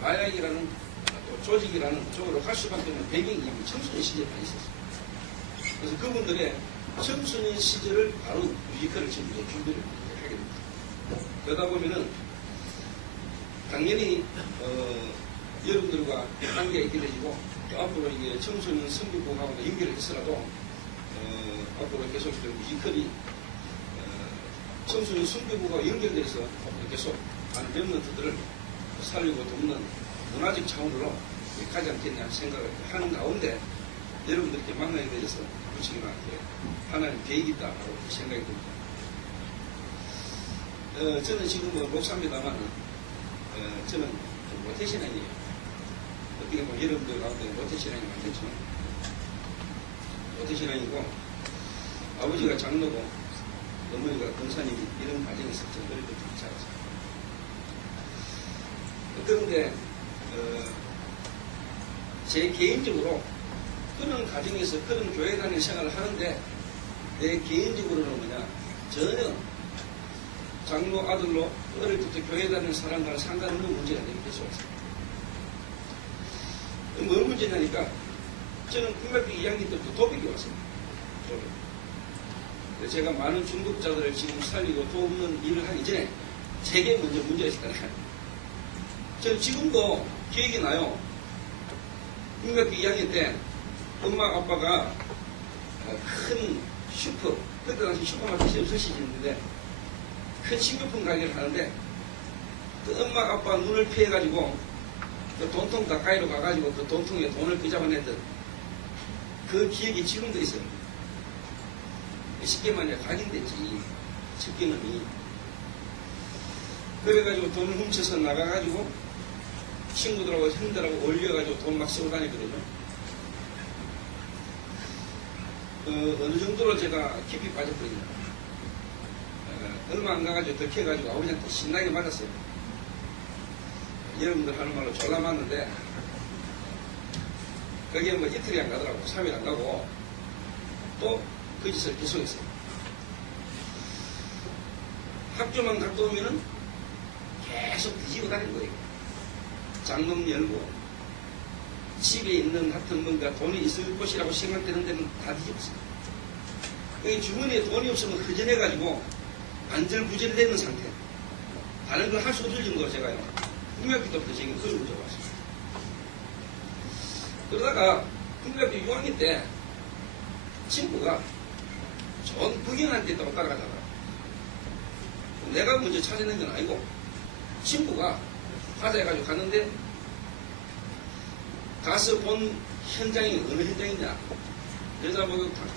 마약이라는 또 조직이라는 쪽으로 갈 수밖에 없는 배경이 이미 청소년 시절에 다 있었어요. 그래서 그분들의 청소년 시절을 바로 뮤지컬을 지금 준비를 하게 됩니다. 그러다 보면은 당연히 여러분들과 관계가 길어지고 또 앞으로 이게 청소년 성교국하고 연결을 해서라도 앞으로 계속 뮤지컬이 청소년 성교국하고 연결돼서 계속 많은 랩런트들을 살리고 돕는 문화적 차원으로 가지 않겠냐 생각을 하는 가운데 여러분들께 만나게 되어서 부처님한테 하나님 계획이 있다고 생각이 듭니다. 저는 지금 목사입니다만 저는 모태신앙이에요. 어떻게 보면 여러분들 가운데 모태신앙이 많겠지만 모태신앙이고 아버지가 장로고 어머니가 권사님이 이런 과정에서 좀 어릴 때부터 자랐어요. 그런데 제 개인적으로 그런 가정에서 그런 교회 다니는 생활을 하는데 내 개인적으로는 뭐냐 전혀 장로 아들로 어릴 때부터 교회 다니는 사람과는 상관없는 문제가 되게 됐었어요. 뭘 문제냐니까 저는 중학교 2학년 때부터 도백이 왔습니다. 도백. 제가 많은 중독자들을 지금 살리고 돕는 일을 하기 전에 제게 먼저 문제가 있었다니까요. 저는 지금도 기억이 나요. 중학교 2학년 때 엄마 아빠가 큰 슈퍼, 그때 당시 슈퍼마켓이 없으시는데 큰 식료품 가게를 하는데 그 엄마 아빠 눈을 피해가지고 그 돈통 가까이로 가가지고 그 돈통에 돈을 끄잡아냈던 그 기억이 지금도 있어요. 쉽게 말해 각인됐지. 첩경은이. 그래가지고 돈을 훔쳐서 나가가지고 친구들하고 형들하고 올려가지고 돈 막 쓰고 다녔거든요. 어느 정도로 제가 깊이 빠졌거든요. 얼마 안 가가지고 덕해가지고 아버지한테 신나게 맞았어요. 여러분들 하는 말로 졸라 맞는데 거기에 뭐 이틀이 안 가더라고. 3일 안 가고 또 그 짓을 계속했어요. 학교만 갔다 오면은 계속 뒤지고 다니는 거예요. 장롱 열고 집에 있는 하여튼 뭔가 돈이 있을 곳이라고 생각되는 데는 다 뒤집었어요. 주머니에 돈이 없으면 허전해가지고 안절부절되는 상태. 다른 걸 할 수 없을 정도로 제가요. 중학교 때부터 제가 그걸 문제가 왔어요. 그러다가 중학교 6학년 때 친구가 좋은 부경한 데 있다고 따라가다가 내가 먼저 찾아낸 건 아니고 친구가 가자 해가지고 갔는데 가서 본 현장이 어느 현장이냐 여자 목욕탕.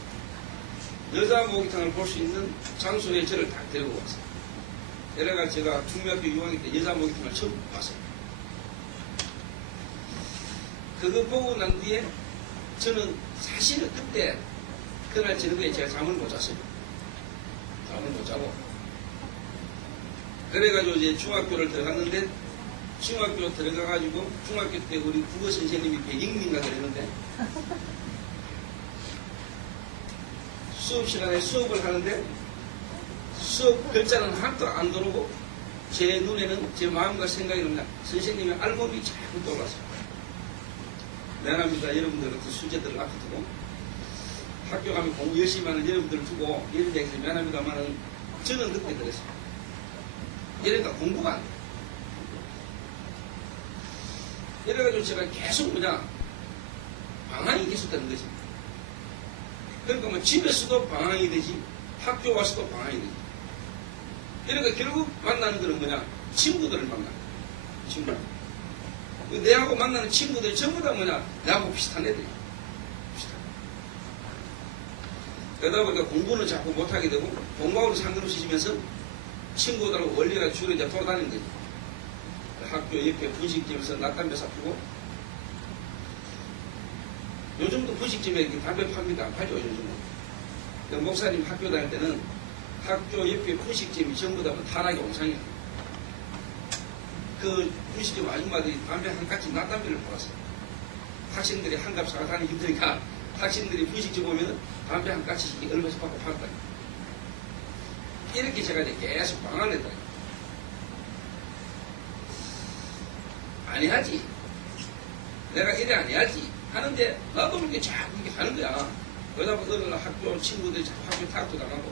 여자 목욕탕을 볼 수 있는 장소에 저를 딱 데리고 왔어요. 내가 제가 중학교 6학년 때 여자 목욕탕을 처음 봤어요. 그거 보고 난 뒤에 저는 사실은 그때 그날 저녁에 제가 잠을 못 잤어요. 잠을 못 자고 그래가지고 이제 중학교를 들어갔는데 중학교 들어가가지고 중학교 때 우리 국어 선생님이 백영민가 그랬는데 수업 시간에 수업을 하는데 수업 글자는 하나도 안 들어오고 제 눈에는 제 마음과 생각이 납니다. 선생님의 알몸이 자꾸 떠올랐어요. 미안합니다. 여러분들 같은 수제들을 앞에 두고 학교 가면 공부 열심히 하는 여러분들을 두고 이런 얘기해서 미안합니다만은 저는 그때 그랬어요. 이러니까 공부가 안 돼요. 이래가지고 제가 계속 방황이 계속되는 거지. 그러니까 뭐 집에서도 방황이 되지 학교 와서도 방황이 되지. 그러니까 결국 만나는 거는 친구들을 만나는 거야. 친구들. 내하고 만나는 친구들이 전부 다 내하고 비슷한 애들이야. 비슷한. 그러다 보니까 공부는 자꾸 못하게 되고 공부하고도 상관없이 지면서 친구들하고 원리가 주로 이제 돌아다니는 거지. 학교 옆에 분식집에서 낮담배 사피고 요즘도 분식집에 담배 팝니다. 안 팔죠 요즘은. 목사님 학교 다닐 때는 학교 옆에 분식집이 전부 다 타락의 온상이야. 그 분식집 아줌마들이 담배 한 가지 낮담배를 팔았어요. 학생들이 한갑 사가 다니기 힘드니까 학생들이 분식집 오면 담배 한 가지씩 얼마씩 받고 팔았다. 이렇게 제가 이제 계속 방황을 했다. 안 해야지. 내가 이래 안 해야지. 하는데 나도 그렇게 자꾸 이렇게 하는 거야. 그러다 보니 어느 날 학교 친구들이 자꾸 학교 타학도 당하고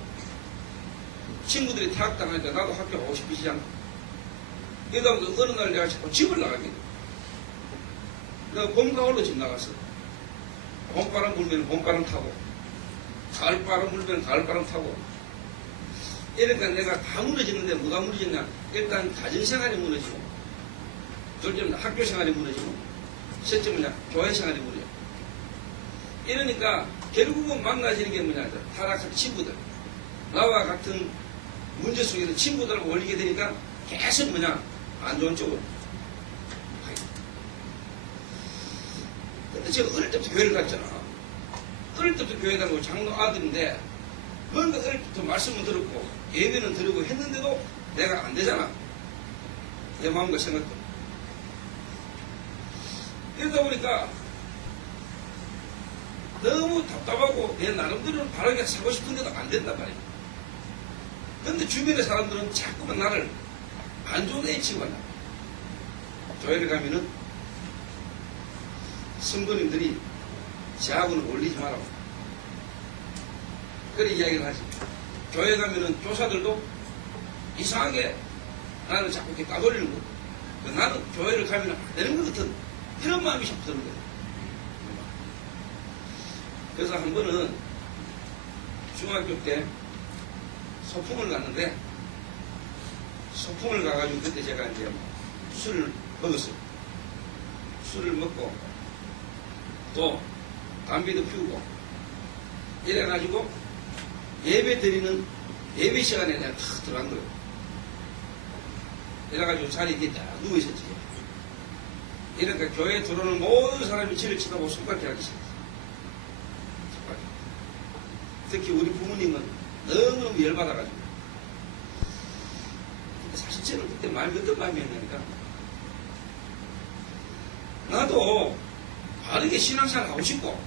친구들이 타학당하니까 나도 학교 가고 싶으시지 않나. 그러다 보니 어느 날 내가 자꾸 집을 나가게 돼. 내가 봄가을로 집 나갔어. 봄바람 불면 봄바람 타고 가을바람 불면 가을바람 타고 이러니까 내가 다 무너지는데 뭐가 무너졌냐. 일단 가정생활이 무너지고 둘째는 학교생활이 무너지고 셋째는 교회생활이 무너져. 이러니까 결국은 만나지는 게 뭐냐. 타락한 친구들 나와 같은 문제 속에서 친구들하고 올리게 되니까 계속 뭐냐 안 좋은 쪽으로. 근데 제가 어릴 때부터 교회를 갔잖아. 어릴 때부터 교회 다니고 장로 아들인데 뭔가 어릴 때부터 말씀은 들었고 예배는 들었고 했는데도 내가 안 되잖아. 내 마음과 생각도. 이러다 보니까 너무 답답하고 내 나름대로는 바르게 살고 싶은데도 안 된단 말이야. 근데 주변의 사람들은 자꾸만 나를 안 좋은 애 취급한다. 교회를 가면은 성도님들이 제하고는 어울리지 말라고. 그런 이야기를 하지. 교회 가면은 교사들도 이상하게 나는 자꾸 이렇게 까돌리는 거. 나는 교회를 가면 안 되는 것 같은 그런 마음이 자꾸 드는 거야. 그래서 한 번은 중학교 때 소풍을 갔는데 소풍을 가가지고 그때 제가 이제 술을 먹었어요. 술을 먹고 또 담배도 피우고 이래가지고 예배 드리는 예배 시간에 내가 탁 들어간 거예요. 이래가지고 자리에 이렇게 딱 누워있었지. 이러니까 교회에 들어오는 모든 사람이 저를 쳐다보고 손가락질 하기 시작했어요. 특히 우리 부모님은 너무너무 열받아가지고. 근데 사실 저는 그때 마음이 어떤 마음이었냐니까 나도 바르게 신앙생활 하고 싶고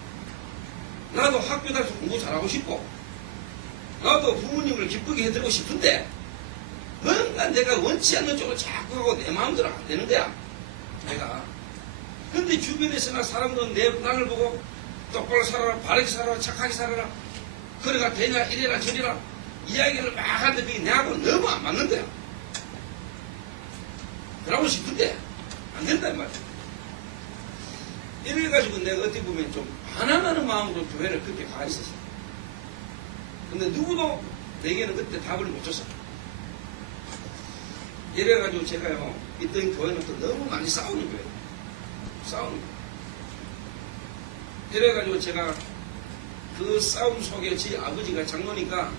나도 학교 다니면서 공부 잘하고 싶고 나도 부모님을 기쁘게 해드리고 싶은데 뭔가 내가 원치 않는 쪽으로 자꾸 하고 내 마음대로 안 되는 거야. 내가. 근데 주변에서나 사람들은 나를 보고 똑바로 살아라, 바르게 살아라, 착하게 살아라, 그래가 되냐, 이래라, 저래라 이야기를 막 하는데 그게 내하고 너무 안 맞는 거야. 그러고 싶은데 안 된단 말이야. 이래가지고 내가 어떻게 보면 좀 반항하는 마음으로 교회를 그렇게 가 있었어. 근데 누구도 내게는 그때 답을 못 줬어. 이래가지고 제가요, 있던 교회는 또 너무 많이 싸우는 거예요. 싸우는 거예요. 이래가지고 제가 그 싸움 속에 제 아버지가 장로니까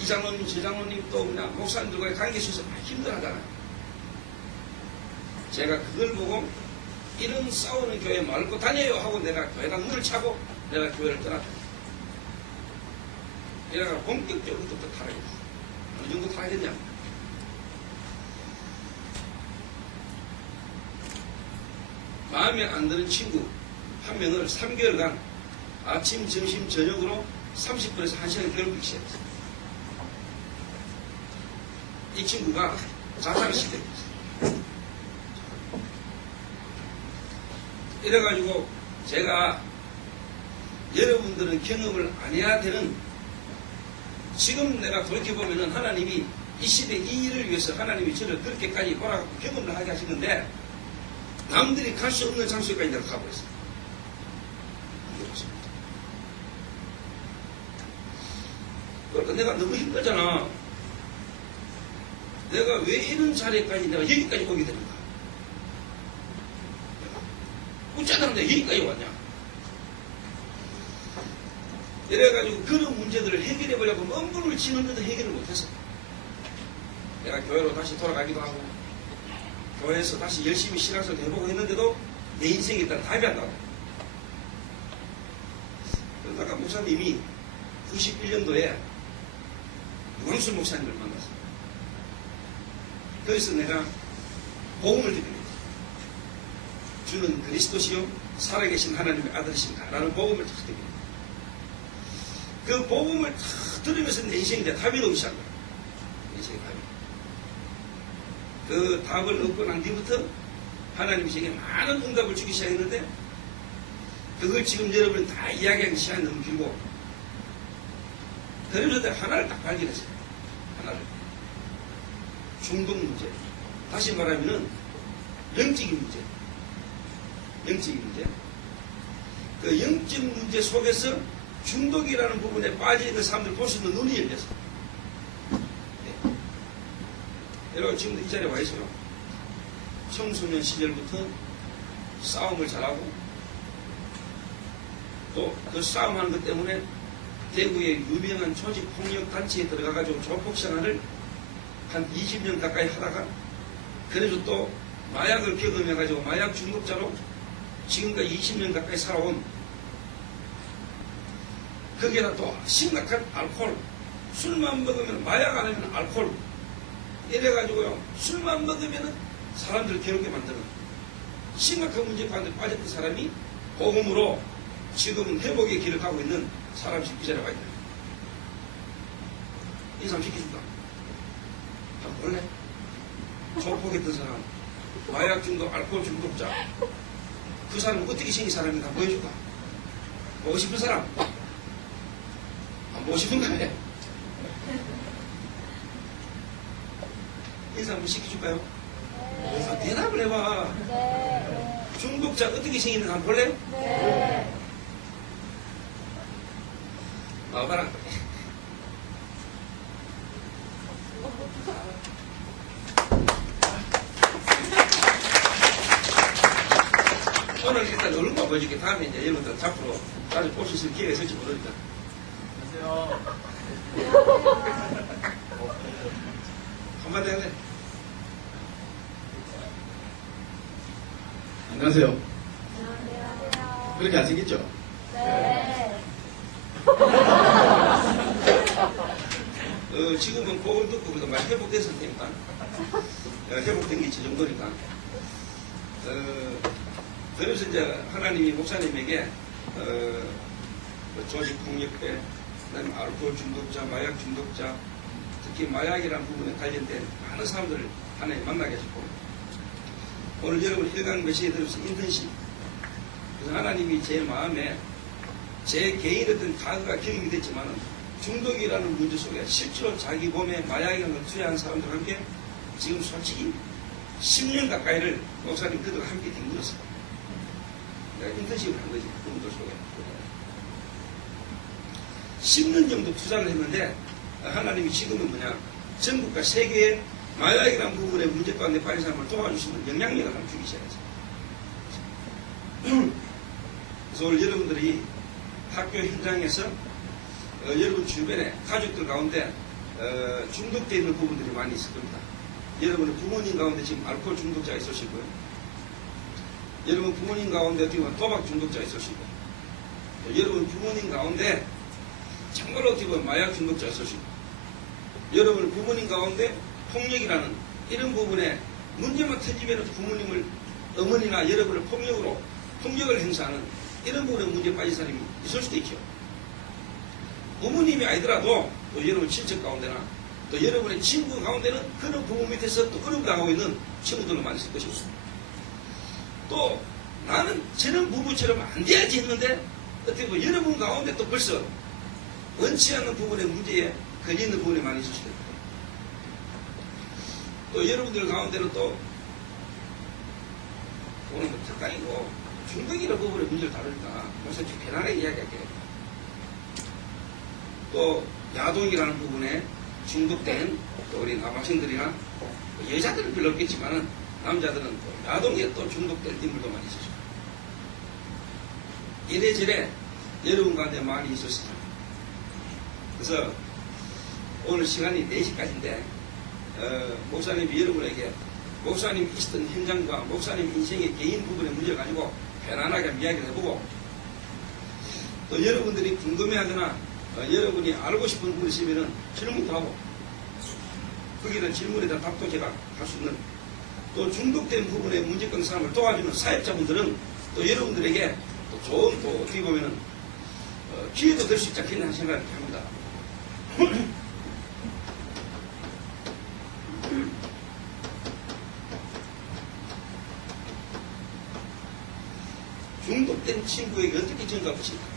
이 장로님, 저 장로님 또 그냥 목사님들과의 관계 있어서 힘들어 하잖아요. 제가 그걸 보고 이런 싸우는 교회 말고 다녀요 하고 내가 교회당 문을 차고 내가 교회를 떠났다. 이래가 본격적으로 또 타락했어. 어느 정도 타락했냐? 마음에 안 드는 친구 한 명을 3개월간 아침, 점심, 저녁으로 30분에서 1시간 괴롭히기 시작했어요. 이 친구가 자살을 시도했어요. 이래가지고 제가 여러분들은 경험을 안 해야 되는, 지금 내가 돌이켜보면은 하나님이 이 시대 이 일을 위해서 하나님이 저를 그렇게까지 보라고 경험을 하게 하시는데 남들이 갈 수 없는 장소까지 내가 가버렸어요. 그러니까 내가 너무 힘들잖아. 내가 왜 이런 자리까지 내가 여기까지 오게 되는가? 어쩌다가 내가 여기까지 왔냐? 이래가지고 그런 문제들을 해결해보려고 엄분을 지는데도 해결을 못했어. 내가 교회로 다시 돌아가기도 하고 교회에서 다시 열심히 신앙생활 해보고 했는데도 내 인생에 일단 답이 안 나와. 그러다가 목사님이 91년도에 유광수 목사님을 만났어. 거기서 내가 복음을 듣게 됐어. 주는 그리스도시요 살아계신 하나님의 아들이신가 라는 복음을 탁 듣게 됐어. 그 복음을 탁 들으면서 내 인생에 답이 나오기 시작한 거야. 인생의 답이. 그 답을 얻고 난 뒤부터 하나님이 제게 많은 응답을 주기 시작했는데 그걸 지금 여러분이 다 이야기하기 시간이 너무 길고 그러면서 내가 하나를 딱 발견했어요. 하나를. 중독 문제. 다시 말하면은 영적인 문제. 영적인 문제. 그 영적 문제 속에서 중독이라는 부분에 빠져있는 사람들 볼 수 있는 눈이 열렸어요. 네. 여러분 지금도 이 자리에 와 있어요. 청소년 시절부터 싸움을 잘하고 또 그 싸움하는 것 때문에 대구의 유명한 조직폭력단체에 들어가가지고 조폭생활을 한 20년 가까이 하다가 그래서 또 마약을 경험해가지고 마약 중독자로 지금까지 20년 가까이 살아온 거기에다 또 심각한 알코올 술만 먹으면 마약 안 하면 알코올 이래가지고요 술만 먹으면 사람들을 괴롭게 만드는 심각한 문제 가운데 빠졌던 사람이 복음으로 지금은 회복의 길을 가고 있는 사람이 이 자리에 와 있다. 이 사람 시켜준다. 한번 볼래? 조폭했던 사람, 마약 중독, 알코올 중독자. 그 사람은 어떻게 생긴 사람인가 보여줄까? 보고 싶은 사람? 안 보고 싶은가 해? 이 사람 한번 시켜줄까요? 아, 대답을 해봐. 네. 중독자 어떻게 생기는가 한번 볼래? 네. 나와봐라. 오늘 일단 얼굴만 보여줄게. 다음에 이제 여러분들 앞으로 자주 볼 수 있을 기회가 있을지 모르니까. 안녕하세요. 한마디 할래? 안녕하세요. 안녕하세요. 그렇게 안 생겼죠? 네. 지금은 복을 듣고 그래도 많이 회복됐었으니까. 회복된 게 이 정도니까. 그래서 이제 하나님이 목사님에게 조직폭력배, 그다음에 알코올 중독자, 마약 중독자, 특히 마약이라는 부분에 관련된 많은 사람들을 하나님 만나게 하셨고 오늘 여러분 1강 메시지에 들어서 인턴십. 그래서 하나님이 제 마음에 제 개인의 어떤 과거가 기록이 됐지만 중독이라는 문제 속에 실제로 자기 몸에 마약이라는 걸 투여한 사람들과 함께 지금 솔직히 10년 가까이를 목사님 그들과 함께 뒹굴었어요. 내가 인턴십을 한 거지, 그분들 속에. 10년 정도 투자를 했는데 하나님이 지금은 뭐냐, 전국과 세계에 마약이라는 부분의 문제 가운데 빠진 사람을 도와주시는 영향력을 하나 주기 시작했어요. 그래서 오늘 여러분들이 학교 현장에서 여러분 주변에 가족들 가운데 중독되어 있는 부분들이 많이 있을 겁니다. 여러분의 부모님 가운데 지금 알코올 중독자가 있으실 거예요. 여러분 부모님 가운데 어떻게 보면 도박 중독자가 있으실 거예요. 여러분 부모님 가운데 정말로 어떻게 보면 마약 중독자가 있으실 거예요. 여러분 부모님 가운데 폭력이라는 이런 부분에 문제만 터지면 부모님을 어머니나 여러분을 폭력을 행사하는 이런 부분에 문제 빠진 사람이 있을 수도 있죠. 부모님이 아니더라도 또 여러분 친척 가운데나 또 여러분의 친구 가운데는 그런 부모 밑에서 또 어려움 당하고 있는 친구들도 많이 있을 것이고 또 나는 저런 부부처럼 안 돼야지 했는데 어떻게 보면 여러분 가운데 또 벌써 원치 않는 부분의 문제에 걸려있는 부분이 많이 있을 수도 있고 또 여러분들 가운데는 또 오늘 뭐 특강이고 중독이라는 부분의 문제를 다루니까 벌써 좀 편안하게 이야기할게요. 또 야동이라는 부분에 중독된 또 우리 남학생들이나 여자들은 별로 없겠지만은 남자들은 또 야동에 또 중독된 인물도 많이 있으시고 이래저래 여러분 가운데 많이 있었습니다. 그래서 오늘 시간이 4시까지인데 목사님이 여러분에게 목사님 있었던 현장과 목사님 인생의 개인 부분의 문제를 가지고 편안하게 이야기를 해보고 또 여러분들이 궁금해하거나 여러분이 알고 싶은 부분이 있으면 질문도 하고 거기는 질문에 대한 답도 제가 할 수 있는 또 중독된 부분에 문제가 있는 사람을 도와주는 사역자분들은 또 여러분들에게 또 좋은 또 어떻게 보면은 기회도 될 수 있지 않겠나 생각을 합니다. 중독된 친구에게 어떻게 전가하십니까?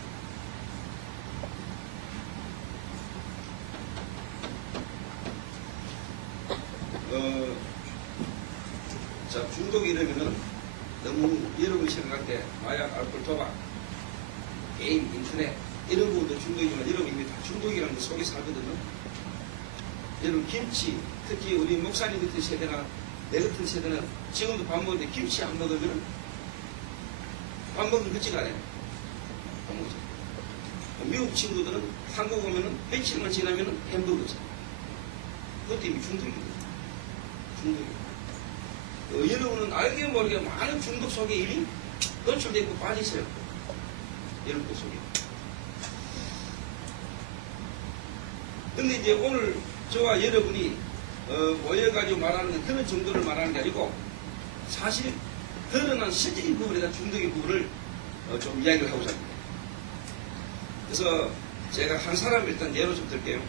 자, 중독이라면은 너무 여러분이 생각할 때 마약, 알코올, 도박, 게임, 인터넷 이런 부분도 중독이지만 여러분 이미 다 중독이라는 것 속에 살거든요. 여러분 김치, 특히 우리 목사님 같은 세대나 내 같은 세대는 지금도 밥 먹을 때 김치 안 먹으면 밥 먹으면 그치가 않아요. 밥 먹죠. 미국 친구들은 한국 오면은 며칠만 지나면은 햄버거죠. 그것 때문에 중독이거든요. 중독이에요. 여러분은 알게 모르게 많은 중독 속에 이미 노출되어 있고 빠지세요. 이런 것 속에. 근데 이제 오늘 저와 여러분이 모여가지고 말하는 건 그런 정도를 말하는 게 아니고 사실 드러난 실질적인 부분에다 중독의 부분을 좀 이야기를 하고자 합니다. 그래서 제가 한 사람을 일단 예로 좀 들게요.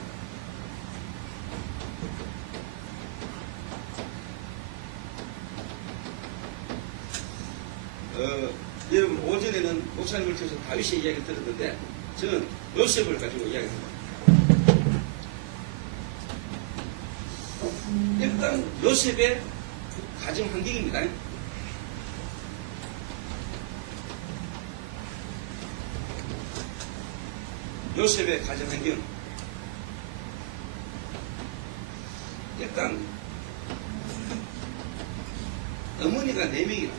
여러분 오전에는 목사님을 통해서 다윗의 이야기를 들었는데 저는 요셉을 가지고 이야기합니다. 일단 요셉의 가정 환경입니다. 요셉의 가정 환경. 일단 어머니가 4명이라.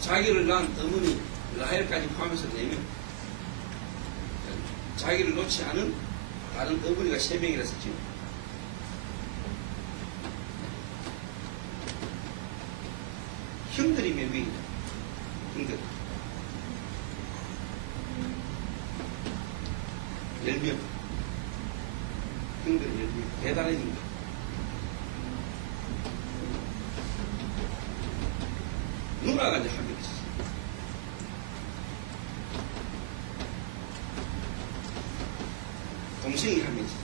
자기를 낳은 어머니 라헬까지 포함해서 4명. 자기를 놓지 않은 다른 어머니가 3명이라서 지금. 형들이 몇 명이냐? 형들. 10명. 형들 10명. 대단한 형들. 누나가 이제 한 명 있었어. 동생이 한 명 있었어.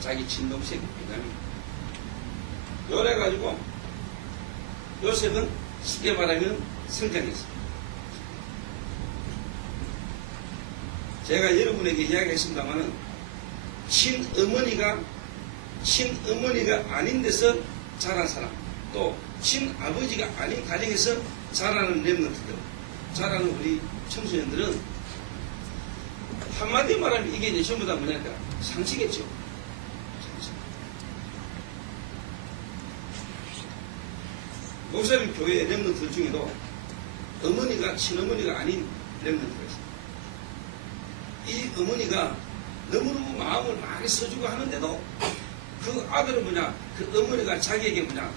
자기 친동생, 베냐민. 요래가지고 요셉은 쉽게 말하면 성장했어. 제가 여러분에게 이야기했습니다만은 친어머니가 아닌 데서 자란 사람, 또 친아버지가 아닌 가정에서 자라는 랩런트들, 자라는 우리 청소년들은 한마디 말하면 이게 이제 전부 다 뭐냐니까 상식이겠죠. 상식. 목사님 교회 랩런트들 중에도 어머니가 친어머니가 아닌 랩런트가 있어요. 이 어머니가 너무너무 마음을 많이 써주고 하는데도 그 아들은 뭐냐, 그 어머니가 자기에게 뭐냐,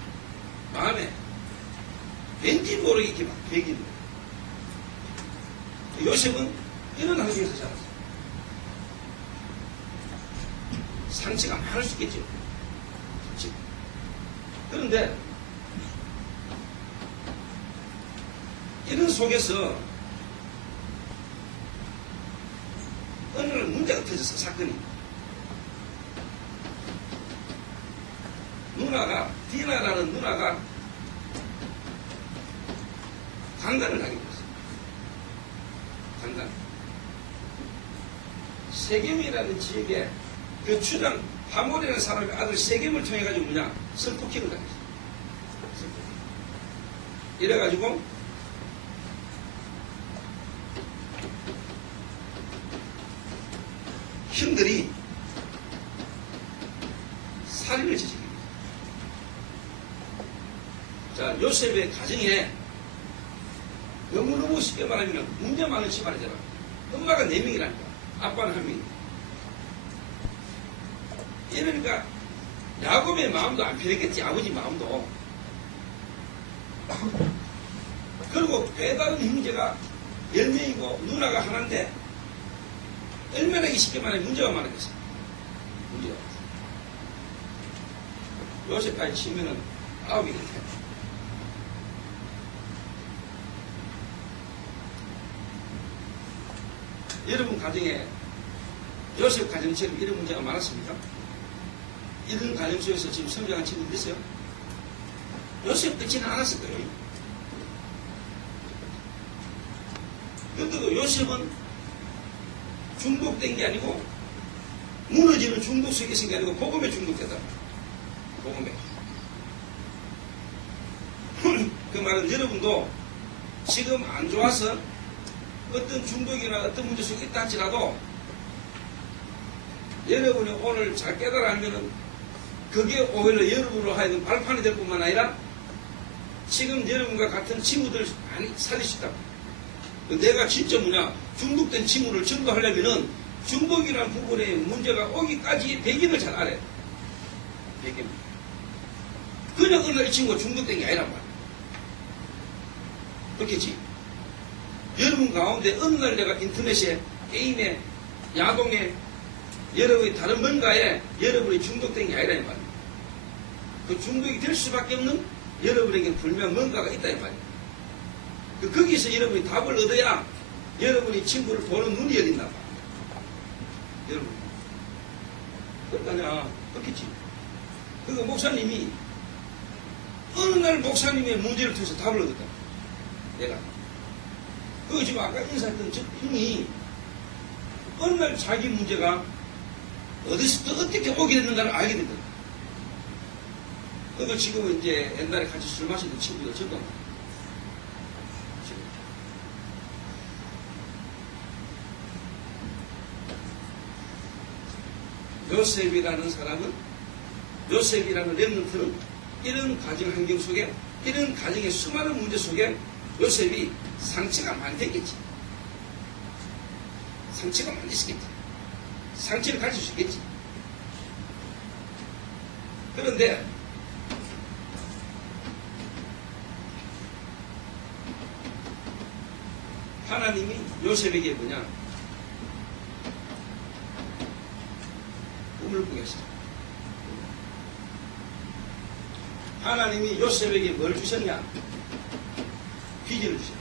마음에 왠지 모르게 이렇게 막 배기는 거예요. 요셉은 이런 환경에서 자랐어요. 상처가 많을 수 있겠죠. 그렇지? 그런데 이런 속에서 어느 날 문제가 터졌어. 사건이. 누나가, 디나라는 누나가 강간을 하게 됐어요. 강간. 세겜이라는 지역에 그 주장 하몰이라는 사람의 아들 세겜을 통해 가지고 뭐냐, 성폭행을 당했어요. 이래가지고 형들이 살인을 저지릅니다. 자, 요셉의 가정에 너무너무 쉽게 말하면 문제 많은 집안이잖아. 엄마가 4명이라니까. 아빠는 1명이다. 이러니까 야곱의 마음도 안 편했겠지. 아버지 마음도. 그리고 배다른 형제가 10명이고 누나가 하나인데 얼마나 쉽게 말하면 문제가 많았겠어. 문제가 많았어. 요셉까지 치면은 9이 될 텐데. 여러분 가정에 요셉 가정처럼 이런 문제가 많았습니까? 이런 가정 속에서 지금 성장한 친구들 있어요? 요셉 듣지는 않았을 거예요. 그런데도 요셉은 중독된 게 아니고 무너지는 중독 속에 있은 게 아니고 복음에 중독되다. 복음에. 그 말은 여러분도 지금 안 좋아서 어떤 중독이나 어떤 문제 속에 있다 할지라도 여러분이 오늘 잘 깨달아 알면은 그게 오히려 여러분으로 하여금 발판이 될 뿐만 아니라 지금 여러분과 같은 친구들 많이 살릴 수 있다. 내가 진짜 중독된 친구를 전도하려면은 중독이라는 부분에 문제가 오기까지 배경을 잘 알아요. 배경. 그냥 어느 날 이 친구가 중독된 게 아니란 말이야. 그렇겠지? 여러분 가운데 어느 날 내가 인터넷에, 게임에, 야동에, 여러분이 다른 뭔가에 여러분이 중독된 게 아니라 이 말이야. 그 중독이 될 수밖에 없는 여러분에게 분명 뭔가가 있다 이 말이야. 거기서 여러분이 답을 얻어야 여러분이 친구를 보는 눈이 열린다 말이야. 여러분. 그러니까 그렇겠지. 그러니까 목사님이 어느 날 목사님의 문제를 통해서 답을 얻었다. 내가. 그거 지금 아까 인사했던 저 형이 어느 날 자기 문제가 어디서 또 어떻게 오게 됐는가를 알게 된다. 그거 지금은 이제 옛날에 같이 술 마시던 친구들 전도 안 돼. 요셉이라는 사람은, 요셉이라는 렘넌트는 이런 가정 환경 속에, 이런 가정의 수많은 문제 속에 요셉이 상처가 많이 됐겠지. 상처가 많이 있었겠지. 상처를 가질 수 있겠지. 그런데 하나님이 요셉에게 뭐냐? 꿈을 꾸게 하시죠. 하나님이 요셉에게 뭘 주셨냐? 비전을 주셨다.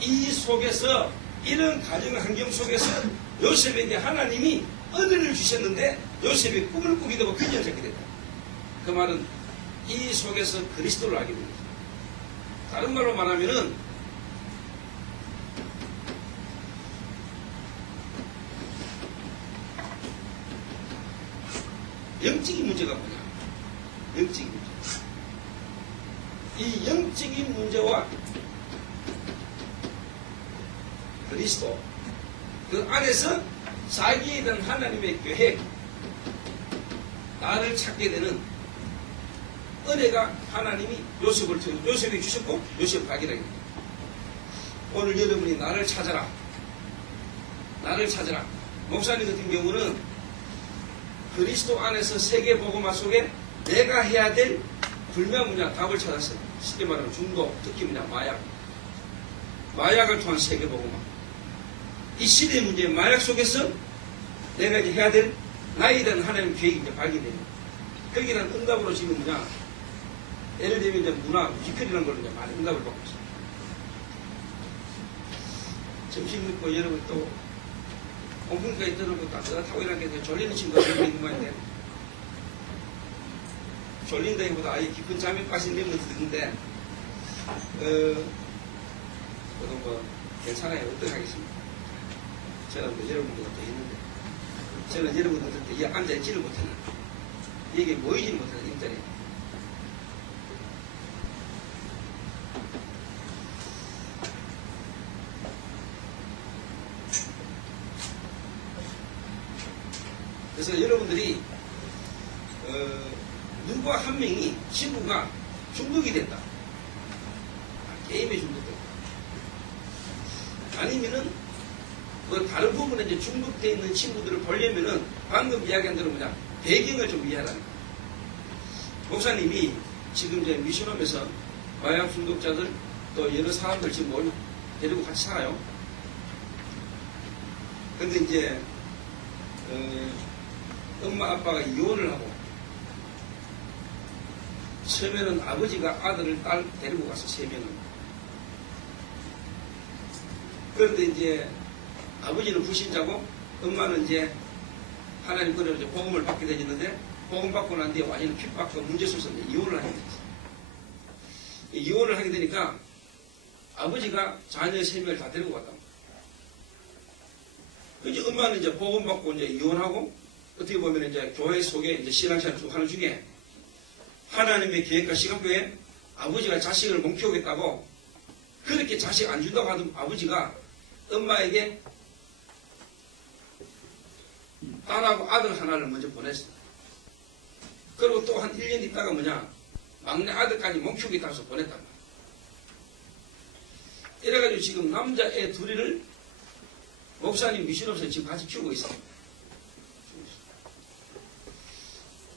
이 속에서, 이런 가정 환경 속에서 요셉에게 하나님이 은혜를 주셨는데 요셉이 꿈을 꾸게 되고 비전을 잡게 됐다. 그 말은 이 속에서 그리스도를 알게 됩니다. 다른 말로 말하면은 영적인 문제가 뭐냐? 영적인 문제. 이 영적인 문제와 그리스도, 그 안에서 자기에 대한 하나님의 계획, 나를 찾게 되는 은혜가 하나님이 요셉을 통해 요셉이 주셨고 요셉을 발견하게 됩니다. 오늘 여러분이 나를 찾아라. 나를 찾아라. 목사님 같은 경우는 그리스도 안에서 세계복음화 속에 내가 해야 될 불명분야 답을 찾았어요. 쉽게 말하면 중독, 특히 마약. 마약을 통한 세계복음화. 이 시대의 문제, 마약 속에서 내가 이제 해야 될 나에 대한 하나님의 계획이 이제 발견됩니다. 거기는 응답으로 지금 예를 들면 이제 문화, 뮤지컬이라는 걸 이제 많이 응답을 받고 있어요. 점심 먹고 여러분 또 온풍까지 들어오고 따뜻하고 이렇게 졸리는 친구가 있는 모양인데 졸린다기보다 아예 깊은 잠에 빠진 멤버도 있는데 저도 괜찮아요. 어떻게 하겠습니까? 저는 여러분들과 또 있는데 저는 여러분들한테 이 앉아있지를 못하는 이게 모이지를 못하는 일자리예요. 그래서 여러분들이 누가 한 명이 친구가 중독이 된다. 게임에 중독된다. 아니면은 다른 부분에 이제 중독되어 있는 친구들을 보려면은 방금 이야기한 대로 배경을 좀 이해하라는 거예요. 목사님이 지금 이제 미션홈에서 마약 중독자들 또 여러 사람들 지금 데리고 같이 살아요. 근데 이제 엄마 아빠가 이혼을 하고 처음에는 아버지가 아들을 딸 데리고 가서 3명을. 그런데 이제 아버지는 불신자고 엄마는 이제 하나님 그대로 이제 복음을 받게 되었는데 복음 받고 난 뒤에 완전히 핍박과 문제 속에서 이혼을 하게 됐어요. 이혼을 하게 되니까 아버지가 자녀 3명을 다 데리고 갔다. 이제 엄마는 이제 복음받고 이제 이혼하고 어떻게 보면 이제 교회 속에 이제 신앙생활 쭉 하는 중에 하나님의 계획과 시간표에 아버지가 자식을 못 키우겠다고 그렇게 자식 안 준다고 하던 아버지가 엄마에게 딸하고 아들 하나를 먼저 보냈어. 그리고 또 한 1년 있다가 막내 아들까지 못 키우겠다고 해서 보냈단 말이야. 이래가지고 지금 남자애 둘이를 목사님 미션업소에 지금 같이 키우고 있어.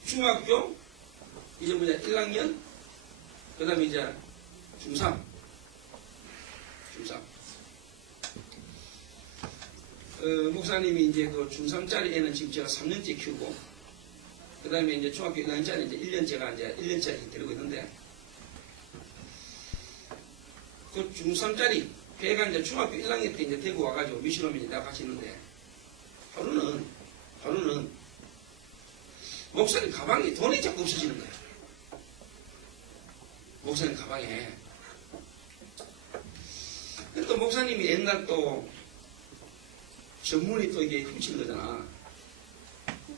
중학교, 이제 1학년, 그 다음에 이제 중3. 목사님이 이제 그 중3짜리 애는 지금 제가 3년째 키우고, 그 다음에 이제 중학교 1학년짜리 이제 1년째가 이제 1년짜리 데리고 있는데, 그 중3짜리, 걔가 이제 중학교 1학년 때 이제 데리고 와가지고 미션홈이 내가 같이 있는데, 하루는 목사님 가방에 돈이 자꾸 없어지는 거야. 목사님 가방에. 또 목사님이 옛날 또 전문이 또 이게 훔치는 거잖아.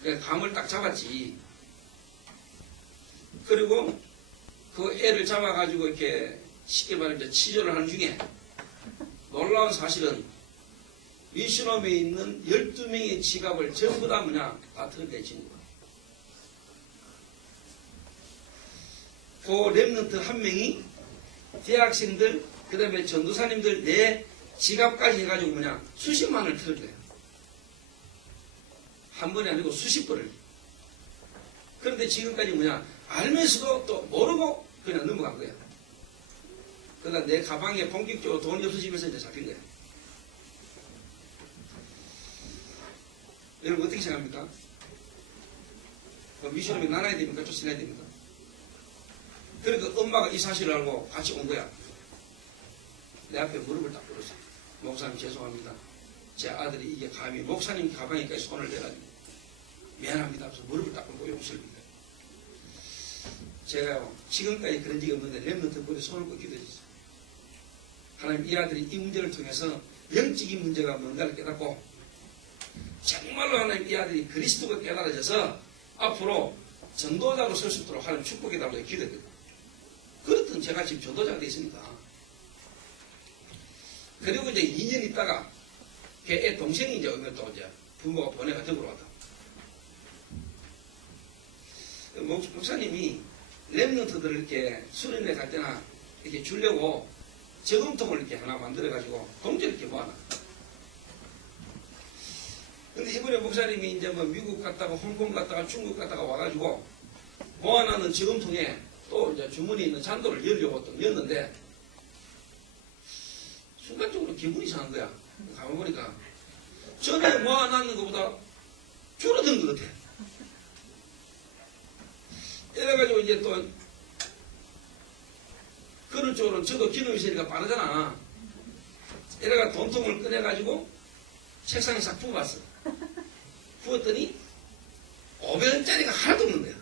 그러니까 감을 딱 잡았지. 그리고 그 애를 잡아가지고 이렇게 쉽게 말하면 치료를 하는 중에 놀라운 사실은 미션홈에 있는 12명의 지갑을 전부 다 다 털어내친 거야. 그 랩런트 한 명이 대학생들, 그 다음에 전도사님들 내 지갑까지 해가지고 수십만을 털어내요. 한 번이 아니고 수십 번을. 그런데 지금까지 알면서도 또 모르고 그냥 넘어간 거야. 그러다 내 가방에 본격적으로 돈이 없어지면서 이제 잡힌 거야. 여러분 어떻게 생각합니까? 미션홈이 나눠야 됩니까? 쫓아내야 됩니까? 그러니까 엄마가 이 사실을 알고 같이 온 거야. 내 앞에 무릎을 딱 꿇었어. 목사님 죄송합니다. 제 아들이 이게 감히 목사님 가방에까지 손을 대가지고 미안합니다. 그래서 무릎을 딱 꿇고 용서를 빕니다. 제가요 지금까지 그런 적이 없는데 랩런트 머리에 손을 꽂기도 했어요. 하나님 이 아들이 이 문제를 통해서 영적인 문제가 뭔가를 깨닫고 정말로 하나님 이 아들이 그리스도가 깨달아져서 앞으로 전도자로 설 수 있도록 하나님 축복해달라고 기도했거든요. 그렇든 제가 지금 전도자가 되어 있습니다. 그리고 이제 2년 있다가 걔 애 동생이 이제 오면 또 이제 부모가 보내가 덕으로 왔다. 목사님이 랩런트들을 이렇게 수련회 갈 때나 이렇게 주려고 저금통을 이렇게 하나 만들어가지고 동전 이렇게 모아놔. 근데 이번에 목사님이 이제 미국 갔다가 홍콩 갔다가 중국 갔다가 와가지고 모아놓는 저금통에 또 이제 주머니에 있는 잔도를 열려고 또 열었는데 순간적으로 기분이 이상한 거야. 가만보니까 전에 모아놨는 것보다 줄어든 것 같아. 이래가지고 이제 또 그런 쪽으로 저도 기능이 있으니까 빠르잖아. 이래가 돈통을 꺼내가지고 책상에 싹 부어봤어. 부었더니 500원짜리가 하나도 없는 거야.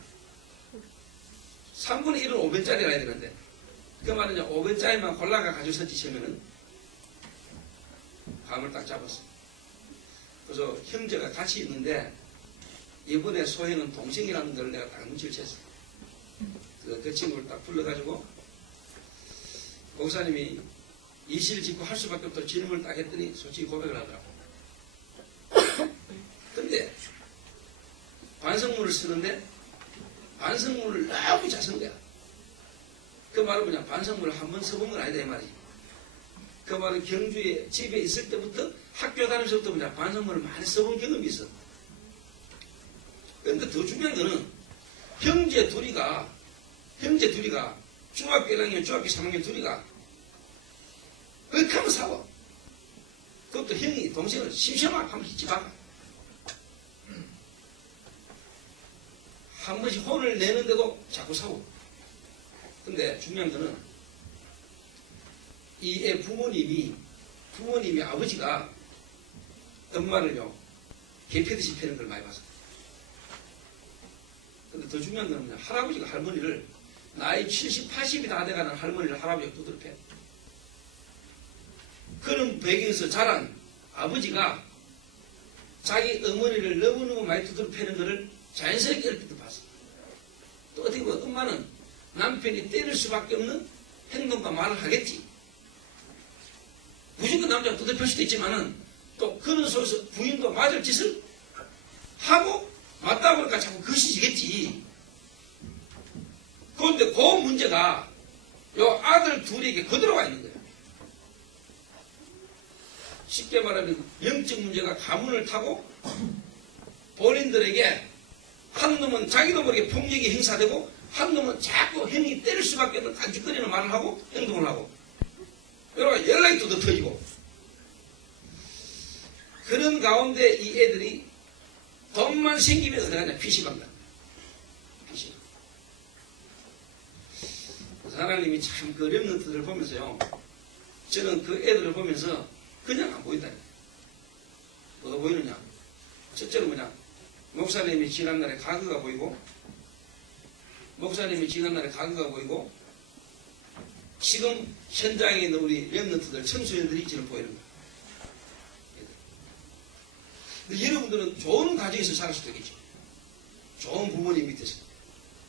3분의 1은 500원짜리라 해야 되는데 그 말은 이제 500원짜리만 골라가 가지고 설치시면은 감을 딱 잡았어. 그래서 형제가 같이 있는데 이번에 소행은 동생이라는 걸 내가 딱 눈치를 챘어. 그 친구를 딱 불러가지고 목사님이 이실을 짓고 할 수밖에 없도록 질문을 딱 했더니 솔직히 고백을 하더라고. 근데 반성문을 쓰는데 반성문을 너무 잘 쓴 거야. 그 말은 그냥 반성문을 한 번 써본 건 아니다 이 말이지. 그 말은 경주에 집에 있을 때부터 학교 다닐 때부터 그냥 반성문을 많이 써본 경험이 있어. 그런데 더 중요한 거는 형제 둘이가 중학교 1학년, 중학교 3학년 둘이가 그렇게 하면 싸워. 그것도 형이 동생을 심심하게 하면 집어가. 한 번씩 혼을 내는데도 자꾸 싸워. 근데 중요한 거는 이 애 부모님이 아버지가 엄마를요 개패듯이 패는 걸 많이 봤어. 근데 더 중요한 거는 할아버지가 할머니를 나이 70, 80이 다 돼가는 할머니를 할아버지가 두드려 패. 그런 배경에서 자란 아버지가 자기 어머니를 너무너무 많이 두드려 패는 것을 자연스럽게 어릴 때부터 봤어. 또 어떻게 보면 엄마는 남편이 때릴 수밖에 없는 행동과 말을 하겠지. 무조건 남자가 두드려 팰 수도 있지만은 또 그런 속에서 부인도 맞을 짓을 하고 맞다 보니까 자꾸 거시지겠지. 그런데 그 문제가 요 아들 둘에게 그대로가 있는 거예요. 쉽게 말하면 영적 문제가 가문을 타고 본인들에게 한 놈은 자기도 모르게 폭력이 행사되고 한 놈은 자꾸 형이 때릴 수밖에 없는 깐죽거리는 말을 하고 행동을 하고 여러분 연락이 또 터지고 그런 가운데 이 애들이 돈만 생기면 어디 가냐 PC방다. PC방. 하나님이 참 그 렘넌트들을 보면서요. 저는 그 애들을 보면서 그냥 안 보인다. 뭐가 보이느냐? 첫째로 뭐냐? 목사님이 지난날에 가그가 보이고, 목사님이 지난날에 가그가 보이고, 지금 현장에 있는 우리 렘넌트들, 청소년들이 지금 보이는 거예요. 근데 여러분들은 좋은 가정에서 살 수도 있겠죠. 좋은 부모님 밑에서.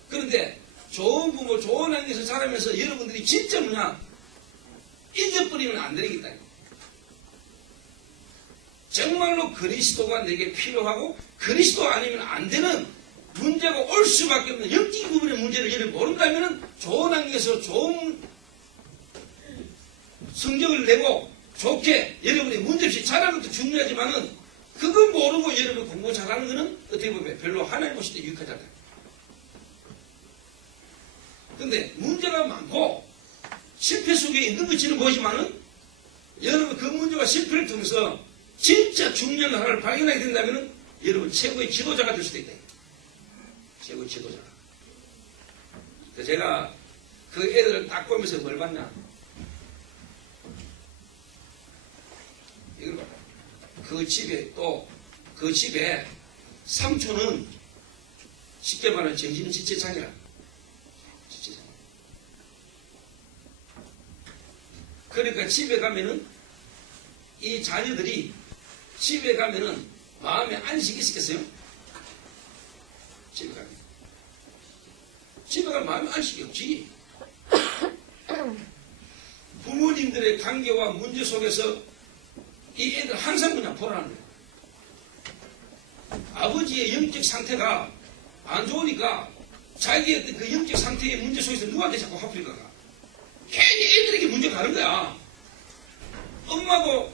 그런데 좋은 부모, 좋은 환경에서 자라면서 여러분들이 진짜 뭐냐? 잊어버리면 안 되겠다. 정말로 그리스도가 내게 필요하고 그리스도 아니면 안 되는 문제가 올 수밖에 없는 영적 부분의 문제를 여러분이 모른다면 좋은 환경에서 좋은 성적을 내고 좋게 여러분이 문제없이 자라는 것도 중요하지만은 그거 모르고 여러분이 공부 잘하는 거는 어떻게 보면 별로 하나님 보실 때 유익하잖아요. 근데 문제가 많고 실패 속에 있는 것처럼 보지만은 여러분 그 문제와 실패를 통해서 진짜 중요한 하나를 발견하게 된다면 여러분 최고의 지도자가 될 수도 있다. 최고의 지도자가. 그래서 제가 그 애들을 딱 보면서 뭘 봤냐? 이걸 봐요. 그 집에 또 그 집에 삼촌은 쉽게 말하면 정신은 지체장이라. 지체장. 그러니까 집에 가면은 이 자녀들이 집에 가면은 마음에 안식이 있겠어요? 집에 가면. 집에 가면 마음에 안식이 없지. 부모님들의 관계와 문제 속에서 이 애들 항상 그냥 불안한 거예요. 아버지의 영적 상태가 안 좋으니까 자기의 어떤 그 영적 상태의 문제 속에서 누구한테 자꾸 화풀이가 가. 괜히 애들에게 문제가 가는 거야. 엄마도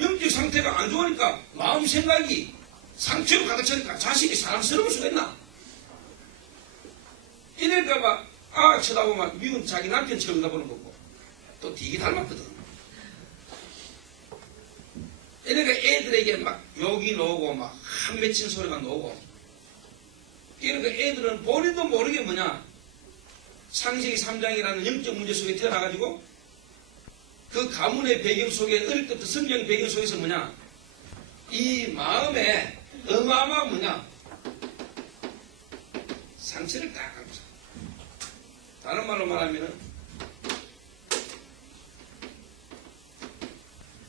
영적 상태가 안 좋으니까 마음 생각이 상처로 가득 차니까 자식이 사랑스러울 수가 있나? 이럴까봐 쳐다보면 미운 자기 남편 쳐다보는 거고 또 되게 닮았거든. 이러니까 애들에게 막 욕이 나오고 막 한 맺힌 소리가 나오고 그러니까 애들은 본인도 모르게 뭐냐 창세기 3장이라는 영적 문제 속에 태어나가지고 그 가문의 배경 속에 어릴 때부터 성경 배경 속에서 뭐냐 이 마음에 어마어마한 뭐냐 상처를 딱 갖고서 다른 말로 말하면은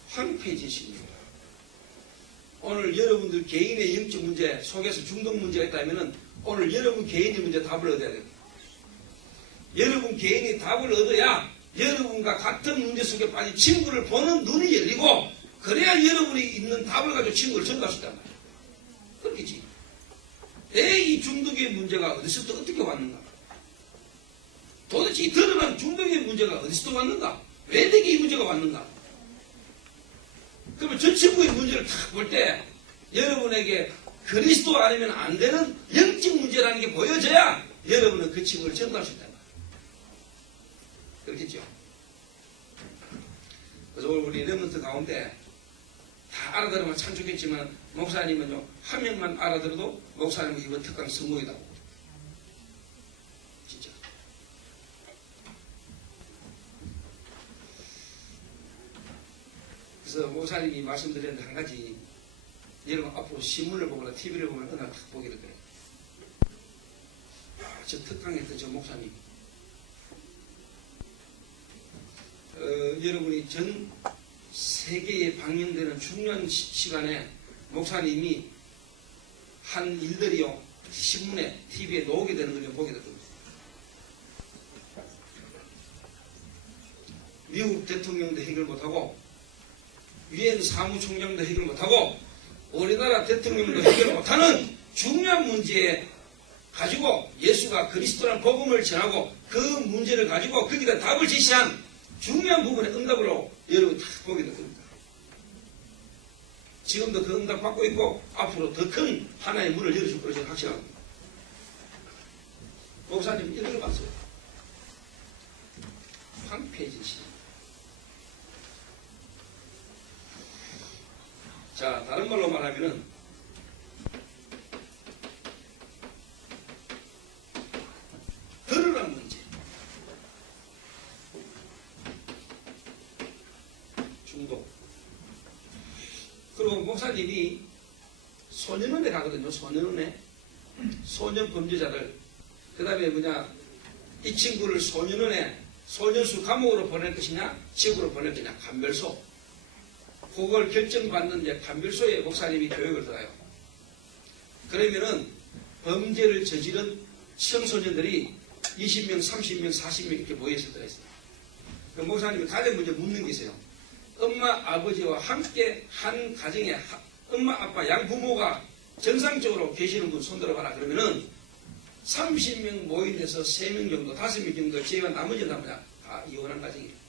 황폐해진 심리입니다. 오늘 여러분들 개인의 영적 문제 속에서 중독 문제가 있다면 오늘 여러분 개인의 문제 답을 얻어야 됩니다. 여러분 개인이 답을 얻어야 여러분과 같은 문제 속에 빠진 친구를 보는 눈이 열리고 그래야 여러분이 있는 답을 가지고 친구를 전달할 수 있단 말이에요. 그렇겠지. 내 이 중독의 문제가 어디서부터 어떻게 왔는가? 도대체 이 드러난 중독의 문제가 어디서부터 왔는가? 왜 내게 이 문제가 왔는가? 그러면 저 친구의 문제를 딱 볼 때 여러분에게 그리스도 아니면 안 되는 영적 문제라는 게 보여져야 여러분은 그 친구를 전달할 수 있단 말이에요. 그렇겠죠? 그래서 오늘 우리 렘넌트 가운데 다 알아들으면 참 좋겠지만 목사님은요 한 명만 알아들어도 목사님은 이번 특강 성공이다. 진짜. 그래서 목사님이 말씀드렸는데 한 가지 여러분 앞으로 신문을 보거나 TV를 보면 그날 딱 보게 될 거예요. 저 특강했던 저 목사님 여러분이 전 세계에 방영되는 중요한 시간에 목사님이 한 일들이요 신문에 TV에 나오게 되는 걸 보게 될 겁니다. 미국 대통령도 해결 못하고 유엔 사무총장도 해결 못하고 우리나라 대통령도 해결 못하는 중요한 문제에 가지고 예수가 그리스도라는 복음을 전하고 그 문제를 가지고 거기다 답을 제시한 중요한 부분의 응답으로 여러분 다 보게 될 겁니다. 지금도 그 응답 받고 있고 앞으로 더 큰 하나의 문을 열어줄 것을 저는 확신합니다. 목사님 읽어봤어요. 황폐해지시. 자, 다른 말로 말하면은 드러난 문제. 중독. 그리고 목사님이 소년원에 가거든요. 소년원에. 소년 범죄자들. 그 다음에 이 친구를 소년원에 소년수 감옥으로 보낼 것이냐, 지역으로 보낼 것이냐, 감별소. 그걸 결정받는 이제 감별소에 목사님이 교육을 들어요. 그러면은 범죄를 저지른 청소년들이 20명, 30명, 40명 이렇게 모여서 들어있어요. 그 목사님이 가장 먼저 묻는 게 있어요. 엄마, 아버지와 함께 한 가정에 엄마, 아빠, 양부모가 정상적으로 계시는 분 손들어봐라. 그러면은 30명 모인 데서 3명 정도, 5명 정도 제외한 나머지는 다 이혼한 가정이에요.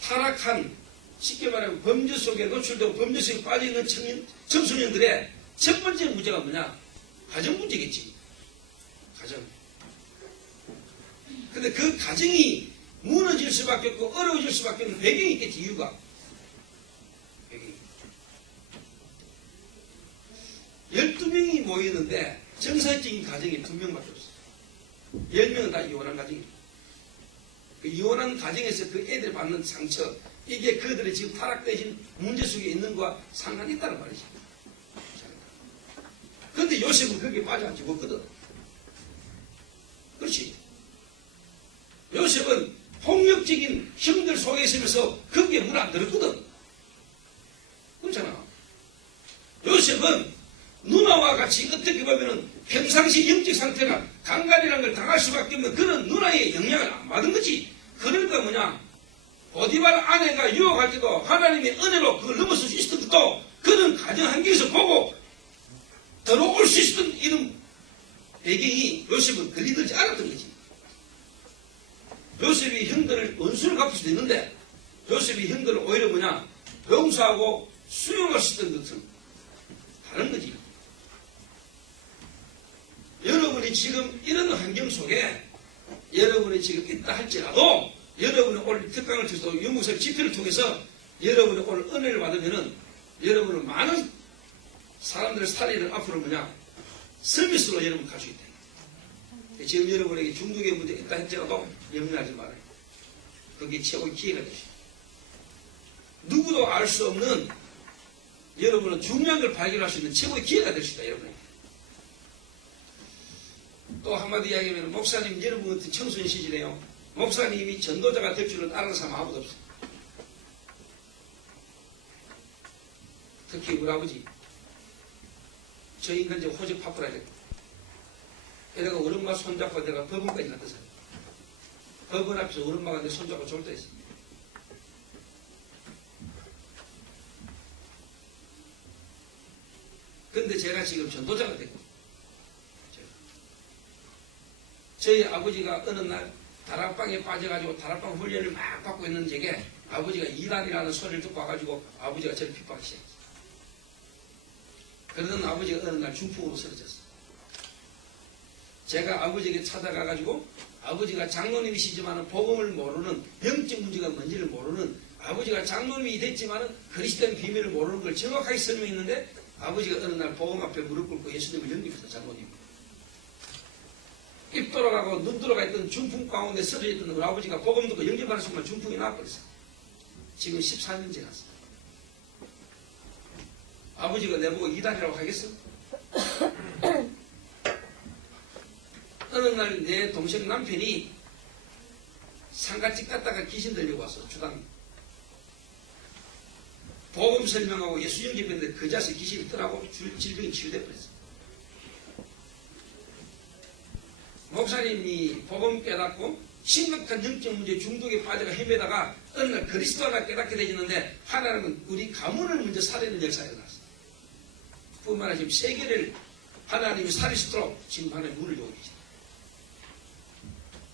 타락한, 쉽게 말하면 범죄 속에 노출되고 범죄 속에 빠져있는 청소년들의 첫 번째 문제가 뭐냐? 가정 문제겠지. 가정. 근데 그 가정이 무너질 수밖에 없고 어려워질 수밖에 없는 배경이 있겠지, 이유가. 배경이. 12명이 모이는데 정상적인 가정이 2명밖에 없어요. 10명은 다 이혼한 가정이에요. 그 이혼한 가정에서 그 애들이 받는 상처, 이게 그들이 지금 타락되신 문제 속에 있는 것과 상관이 있다는 말이죠. 그런데 요셉은 거기에 빠져 안 죽었거든. 그렇지. 요셉은 폭력적인 형들 속에 있으면서 거기에 물 안 들었거든. 그렇잖아. 요셉은 누나와 같이 어떻게 보면은 평상시 영적 상태가 강간이라는 걸 당할 수밖에 없는 그런 누나의 영향을 안 받은 거지. 그러니까 보디발 아내가 유혹할 때도 하나님의 은혜로 그걸 넘어설 수 있었던 것도 그는 가정 환경에서 보고 들어올 수 있었던 이런 배경이 요셉은 걸리들지 않았던 거지. 요셉이 형들을 원수를 갚을 수도 있는데 요셉이 형들을 오히려 용서하고 수용할 수 있던 것은 다른 거지. 여러분이 지금 이런 환경 속에 여러분이 지금 있다 할지라도 여러분이 오늘 특강을 통해서 유목사의 집회를 통해서 여러분이 오늘 은혜를 받으면은 여러분은 많은 사람들을 살리는 앞으로 서비스로 여러분 갈 수 있다. 지금 여러분에게 중독의 문제 있다 할지라도 염려하지 말아요. 그게 최고의 기회가 되시죠. 누구도 알 수 없는 여러분은 중요한 걸 발견할 수 있는 최고의 기회가 될 수 있다. 여러분에게. 또 한마디 이야기하면 목사님 여러분 같은 청소년 시절에요. 목사님이 전도자가 될 줄은 아는 사람 아무도 없어요. 특히 우리 아버지. 저 인간 좀 호적 파풀어야 돼. 내가 우리 엄마 손잡고 내가 법원까지 갔다 사요. 법원 앞에서 우리 엄마가 내 손잡고 졸도했어. 근데 제가 지금 전도자가 됐고 저희 아버지가 어느 날 다락방에 빠져가지고 다락방 훈련을 막 받고 있는 제게 아버지가 이단이라는 소리를 듣고 와가지고 아버지가 저를 핍박하기 시작했어요. 그러던 아버지가 어느 날 중풍으로 쓰러졌어요. 제가 아버지에게 찾아가가지고 아버지가 장로님이시지만 복음을 모르는 영적 문제가 뭔지를 모르는 아버지가 장로님이 됐지만 그리스도의 비밀을 모르는 걸 정확하게 설명했는데 아버지가 어느 날 복음 앞에 무릎 꿇고 예수님을 영접했어요. 장로님. 입 돌아가고 눈 돌아가 있던 중풍 가운데 쓰러져 있던 우리 아버지가 복음 듣고 영접하는 순간 중풍이 나와버렸어요. 지금 14년 지났어요. 아버지가 내보고 이단이라고 하겠어? 어느 날 내 동생 남편이 상가집 갔다가 귀신 들리고 와서 주당 복음 설명하고 예수님 집했는데 그 자세 귀신이 떠나고 질병이 치유돼 버렸어. 목사님이 복음 깨닫고 심각한 영적 문제 중독에 빠져가 헤매다가 어느 날 그리스도 하나 깨닫게 되었는데 하나님은 우리 가문을 먼저 살리는 역사가 일어났어요. 뿐만 아니라 지금 세계를 하나님이 살릴 수 있도록 지금 하나님 문을 열고 계십니다.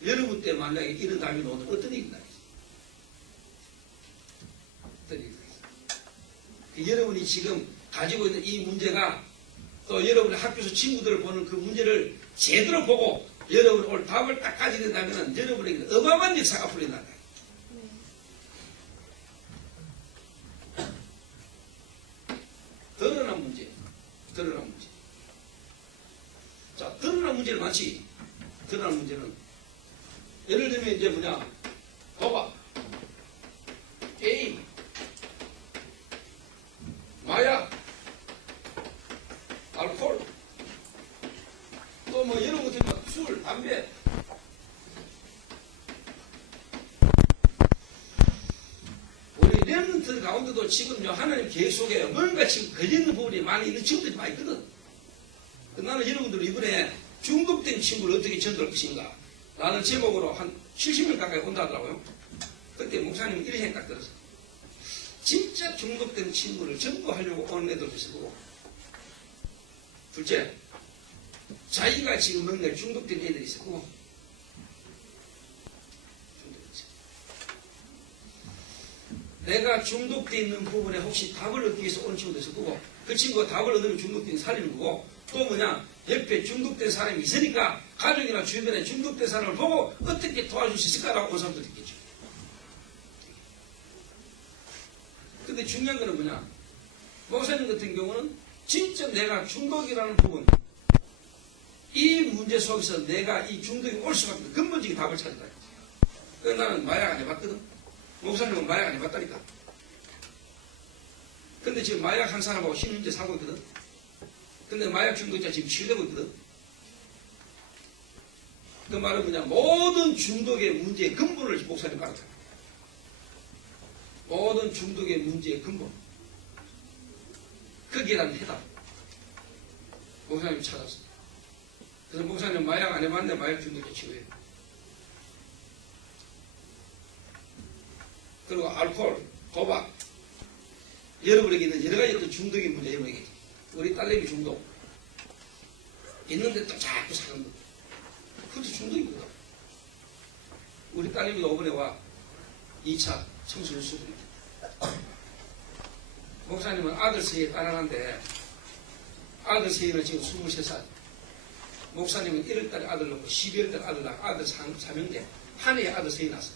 여러분 때 만약에 이런 다음에 오면 어떤 일이 나겠어요? 어떤 일이 나겠어요? 여러분이 지금 가지고 있는 이 문제가 또 여러분의 학교에서 친구들을 보는 그 문제를 제대로 보고 여러분이 오늘 답을 딱 가지게 된다면 여러분에게 어마어마한 역사가 앞으로 일어난다. 드러난 문제. 드러난 문제. 자, 드러난 문제는 많지. 드러난 문제는 예를 들면 이제 뭐냐, 도박, 게임, 마약, 알코올, 또 뭐 이런 것들, 술, 담배. 우리 렘넌트 가운데도 지금 하나님 계획 속에 뭔가 지금 걸리는 부분이 많이 있는 친구들이 많이 있거든. 나는 여러분들 이번에 중독된 친구를 어떻게 전도할 것인가. 라는 제목으로 한 70명 가까이 온다 하더라고요. 그때 목사님은 이런 생각 들었어. 진짜 중독된 친구를 전도하려고 오는 애들도 있을 거고. 둘째, 자기가 지금 뭔가 중독된 애들이 있을 거고. 내가 중독되어 있는 부분에 혹시 답을 얻기 위해서 온 친구도 있을 거고, 그 친구가 답을 얻으면 중독된 살리는 거고, 또 뭐냐, 옆에 중독된 사람이 있으니까 가족이나 주변에 중독된 사람을 보고 어떻게 도와줄 수 있을까라고 온 사람도 있겠죠. 근데 중요한 거는 뭐냐, 목사님 같은 경우는 진짜 내가 중독이라는 부분, 이 문제 속에서 내가 이 중독이 올 수밖에 없는 근본적인 답을 찾는다. 그래서 나는 마약 안 해봤거든. 목사님은 마약 안 해봤다니까. 근데 지금 마약 한 사람하고 10년째 살고 있거든. 근데 마약 중독자 지금 치유되고 있거든. 그 말은 뭐냐, 모든 중독의 문제의 근본을 목사님 가르쳐. 모든 중독의 문제의 근본. 거기에는 해답. 목사님 찾았어. 그래서 목사님 마약 안 해봤는데 마약 중독자 치유해. 그리고 알코올, 도박. 여러분에게 있는 여러 가지 어떤 중독의 문제, 여러분에게 있죠. 우리 딸내미 중독. 있는데 또 자꾸 사는 거. 그것도 중독이거든. 우리 딸내미가 이번에 와 2차 청소년 수술입니다. 목사님은 아들 세에 딸하나인데 아들 세이는 지금 23살. 목사님은 1월달에 아들 낳고 12월달에 아들 낳고 아들 3형제. 한 해에 아들 세이 났어.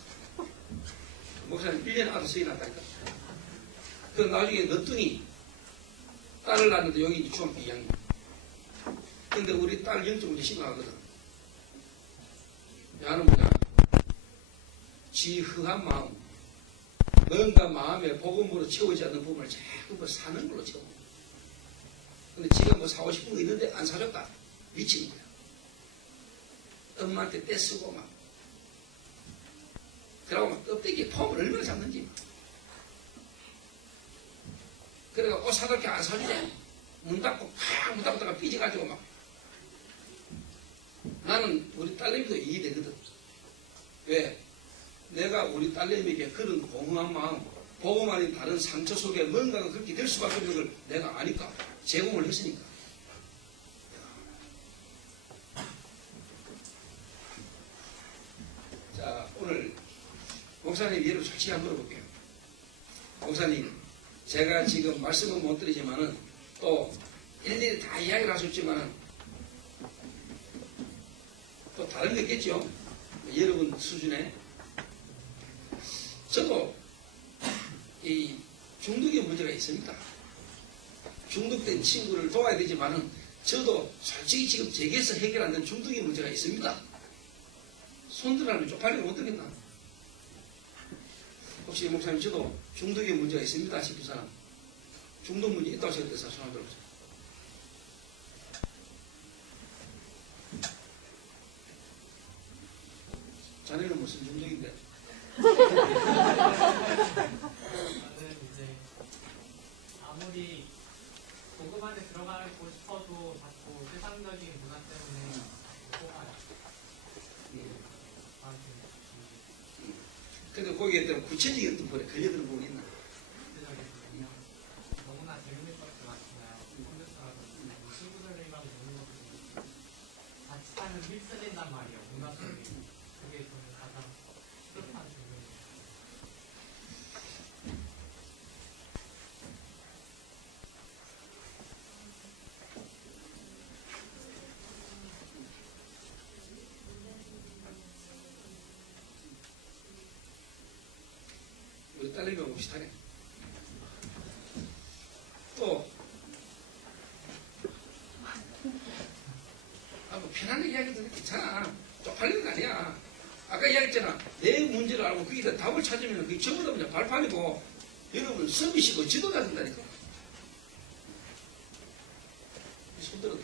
목사님 1년에 아들 세이 났다니까. 그 나중에 너뚱이 딸을 낳는데 여기 이제 중학교 2학년. 근데 우리 딸 영적 문제 심각하거든. 야는 뭐냐? 지흐한 마음. 뭔가 마음에 복음으로 채우지 않는 부분을 자꾸 뭐 사는 걸로 채워. 근데 지가 뭐 사고 싶은 거 있는데 안 사줬다. 미친 거야. 엄마한테 떼쓰고 막. 그러고 막 껍데기에 폼을 얼마나 잡는지. 그래가 옷 사줄 게 안 사주네. 문 닫고 팍 문 닫다가 삐져가지고 막. 나는 우리 딸내미도 이해되거든. 왜? 내가 우리 딸내미에게 그런 공허한 마음, 복음 아닌 다른 상처 속에 뭔가가 그렇게 될 수밖에 없는 걸 내가 아니까. 제공을 했으니까. 자, 오늘 목사님 예를 솔직히 한번 물어볼게요. 목사님, 제가 지금 말씀은 못 드리지만은 또 일일이 다 이야기를 할 수 있지만은 또 다른 게 있겠죠. 여러분 수준에. 저도 이 중독의 문제가 있습니다. 중독된 친구를 도와야 되지만은 저도 솔직히 지금 제게서 해결 안 된 중독의 문제가 있습니다. 손들어가면 쪽팔리고 못 들겠나? 혹시 목사님 저도 중독의 문제가 있습니다 싶은 사람, 중독 문제 있다고 생각해서 손 들어보세요. 자네는 무슨 종족인데? 저는 이제 아무리 고급 안에 들어가고 싶어도 자꾸 세상적인 문화 때문에 뽑아요. 저한테 근데 거기에 대한 구체적인 부분에 걸려드는 부분이 있나? 구체적이거든요. 너무나 재밌는 것들 많잖아요. 컴퓨터라든지 뭐 친구들이랑 노는 것도 같이 하면 휩쓸린단 말이에요. 문화 속에. 그게 저는 가장 뿌듯한 부분이에요. 우리 딸내미하고 비슷하네. 또, 뭐 편안하게 이야기해도 괜찮아. 쪽팔리는 거 아니야. 아까 이야기했잖아. 내 문제를 알고 거기다 답을 찾으면 그게 전부 다 그냥 발판이고, 여러분 서비스고 지도자 된다니까. 손들어.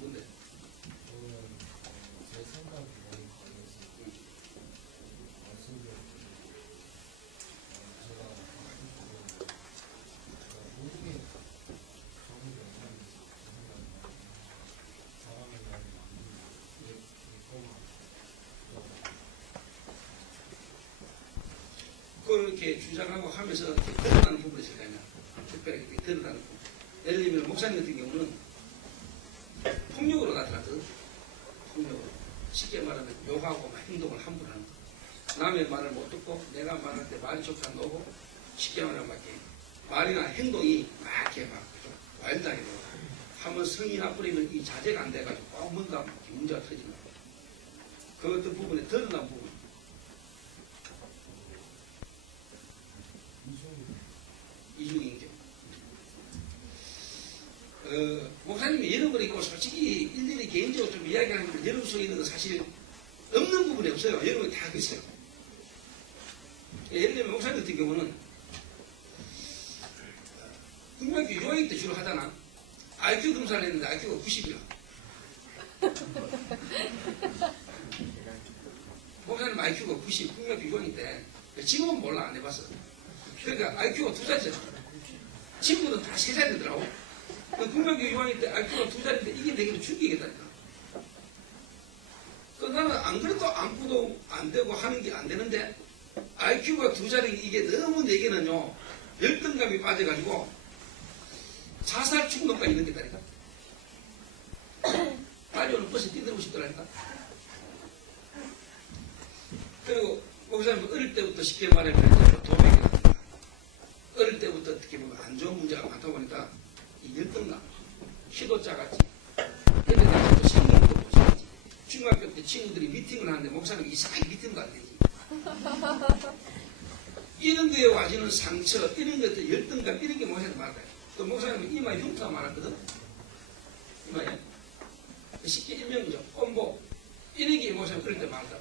뭔데? 제 생각이 많이 강해서 말씀드렸고 제가 모든 게 정이 영상에서 사람에 대한 만든 그렇게 주장하고 하면서 이렇게 드러나는 부분이 있을 거 아니야. 특별하게 이렇게 드러나는 부분. 예를 들면 목사님 같은 경우는 폭력으로 나타났거든. 폭력으로. 쉽게 말하면 욕하고 막 행동을 함부로 하는 거. 남의 말을 못 듣고 내가 말할 때 말이 좋지 않고 오고 쉽게 말하면 막 이렇게 말이나 행동이 막 이렇게 막 와일드하게 되고 하면 성이 나쁘리면 이 자제가 안 돼가지고 꼭 뭔가 문제가 터지는 거야. 그 어떤 부분에 드러난 부분. 이중인격. 목사님이 잃어버리고 솔직히 일일이 개인적으로 좀 이야기하는 건 여러분 속에 있는 건 사실 없는 부분이 없어요. 여러분이 다 그랬어요. 예를 들면 목사님 같은 경우는 국민학교 6학년 때 주로 하잖아. IQ 검사를 했는데 IQ가 90이야. 목사님 IQ가 90, 국민학교 6학년 때. 지금은 몰라, 안 해봤어. 그러니까 IQ가 2자리잖아. 친구들은 다 3자리 되더라고. 국민학교 6학년 때 IQ가 2자리인데 이게 내게는 죽이겠다니까. 나는 안 그래도 안고도 안 되고 하는 게 안 되는데 IQ가 2자리 이게 너무 내게는요 열등감이 빠져가지고 자살 충동까지 느꼈다니까. 빨리 오는 버스 뛰들고 싶더라니까. 그리고 목사님은 어릴 때부터 쉽게 말하면 도백이랍니다. 어릴 때부터 어떻게 보면 안 좋은 문제가 많다 보니까 이 열등감, 키도 작았지. 근데 나도 생긴도 못생겼지. 중학교 때 친구들이 미팅을 하는데 목사님이 이상하게 미팅도 안 되지. 이런 거에 와지는 상처, 이런 것들 열등감, 이런 게 목사님 말다. 또 목사님은 이마에 흉터가 많았거든. 이마에. 쉽게 일명이죠. 꼼보. 이런 게 목사님 어릴 때 많다.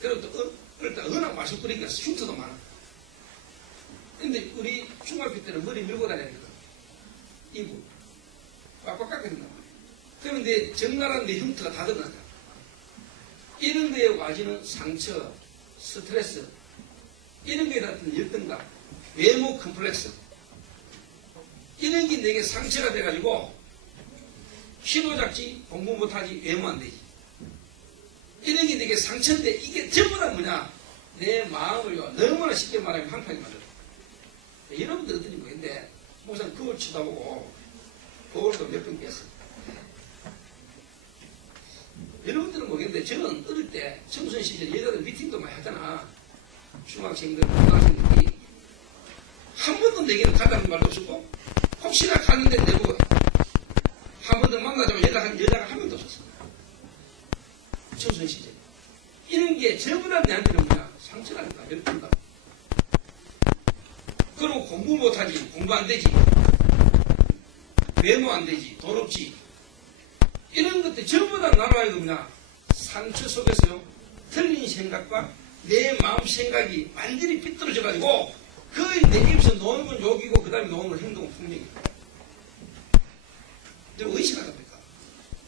그리고 또 어릴 때 은하 마실 뿌리니까 흉터도 많아. 근데 우리 중학교 때는 머리 밀고 다녔거든. 이부. 빡빡 깎아준단 말이야. 그런데 적나라한 내 흉터가 다 드러나잖아. 이런 거에 와지는 상처, 스트레스, 이런 거에 닿는 열등감, 외모 컴플렉스, 이런 게 내게 상처가 돼가지고 키도 작지, 공부 못하지, 외모 안 되지. 이런 게 내게 상처인데 이게 전부 다 뭐냐? 내 마음을요, 너무나 쉽게 말하면 황폐하게 만들어. 여러분들 어떤지 모르겠는데, 목사님 그걸 쳐다보고, 그걸도 몇 번 깼어. 여러분들은 모르겠는데, 저는 어릴 때, 청소년 시절 여자들 미팅도 많이 하잖아. 중학생들, 고등학생들이. 한 번도 내게는 가자는 말도 없었고, 혹시나 갔는데 내고, 한 번 더 만나자면 여자가 한 명도 없었어. 청소년 시절. 이런 게 전부 다 내한테는 뭐냐? 상처라니까, 열등감. 그리고 공부 못하지, 공부 안 되지, 외모 안 되지, 돈 없지. 이런 것들 전부 다 나라에 뭐냐? 상처 속에서요, 틀린 생각과 내 마음 생각이 완전히 삐뚤어져가지고, 거의 내 입에서 노는 건 욕이고, 그 다음에 노는 건 행동은 분명이야. 근데 의식하답니까?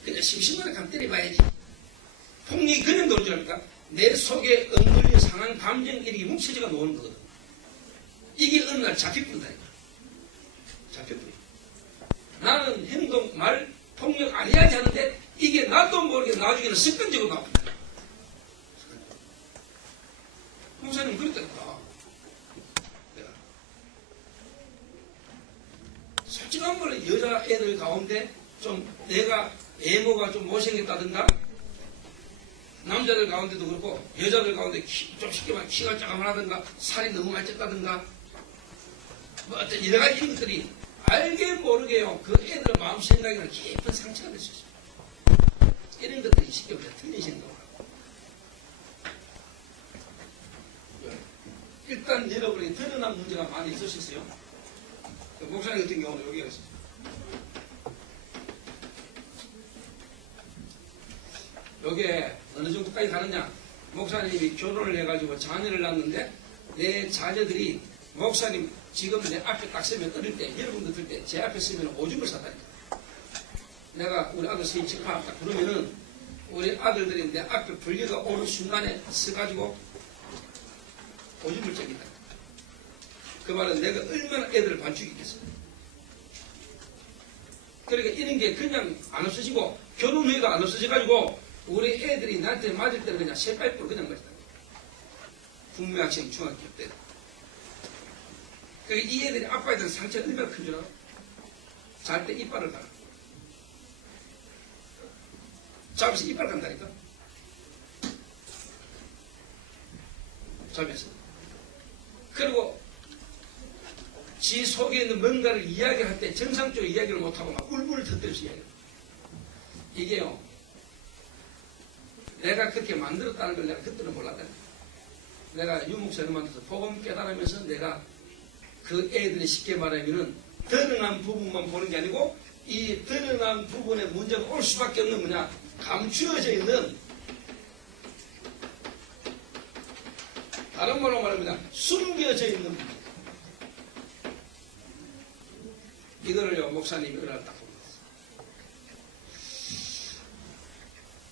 그냥 심심하게 감 때려봐야지. 폭력이 그냥 노는 줄 압니까? 내 속에 엉글린 상한 감정 이렇게 뭉쳐져가 노는 거거든. 이게 어느 날 잡혀버린다니까. 잡혀버려. 나는 행동, 말, 폭력 안 해야지 하는데 이게 나도 모르게 나중에는 습관적으로 나옵니다. 목사님 그랬다니까. 내가 솔직한 말로 여자애들 가운데 좀 내가 외모가 좀 못생겼다든가 남자들 가운데도 그렇고 여자들 가운데 좀 쉽게 말해 키가 작아하다든가 살이 너무 많이 쪘다든가 뭐 어떤 여러 가지 이런 것들이 알게 모르게요 그 애들의 마음 생각에는 깊은 상처가 될 수 있어요. 이런 것들이 쉽게 말해 틀린 생각을 하고 일단 여러분이 드러난 문제가 많이 있으셨어요. 목사님 같은 경우는 여기가 있어요. 요게 어느 정도까지 가느냐. 목사님이 결혼을 해가지고 자녀를 낳는데 내 자녀들이 목사님 지금 내 앞에 딱 서면 어릴 때 여러분들 들 때 제 앞에 서면 오줌을 싸다니까. 내가 우리 아들 생일 축하한다 그러면은 우리 아들들이 내 앞에 분리가 오는 순간에 서가지고 오줌을 째긴다. 그 말은 내가 얼마나 애들을 반죽이겠어. 그러니까 이런 게 그냥 안 없어지고 결혼 후에도 안 없어져가지고 우리 애들이 나한테 맞을 때는 그냥 새빨పు로 그냥 맞았다. 국민학생 중학교 때. 그러니까 이 애들이 아빠에 대한 상처가 얼마나 큰 줄 알아? 잘 때 이빨을 달아. 잡아서 이빨 간다니까? 잡아서. 그리고 지 속에 있는 뭔가를 이야기할 때 정상적으로 이야기를 못하고 막 울분을 터뜨려서 이야기해요. 이게요. 내가 그렇게 만들었다는 걸 내가 그때는 몰랐다. 내가 유목사를 만들어서 복음 깨달으면서 내가 그 애들이 쉽게 말하면은 드러난 부분만 보는 게 아니고 이 드러난 부분에 문제가 올 수밖에 없는 뭐냐 감추어져 있는 다른 말로 말하면 숨겨져 있는 부분. 이거를요 목사님이 은혜를 딱 보는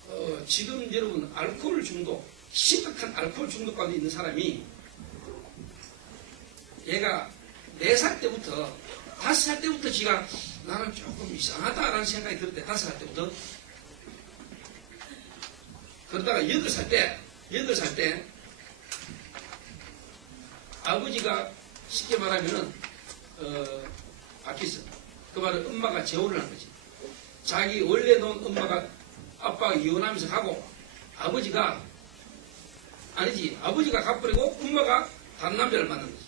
거예요. 지금 여러분 알코올 중독, 심각한 알코올 중독 가운데 있는 사람이 얘가 4살 때부터 5살 때부터 지가 나는 조금 이상하다라는 생각이 들 때 5살 때부터 그러다가 8살 때 아버지가 쉽게 말하면은 바뀌었어. 그 말은 엄마가 재혼을 한 거지. 자기 원래 놓은 엄마가 아빠가 이혼하면서 가고 아버지가 가버리고 엄마가 다른 남자를 만난 거지.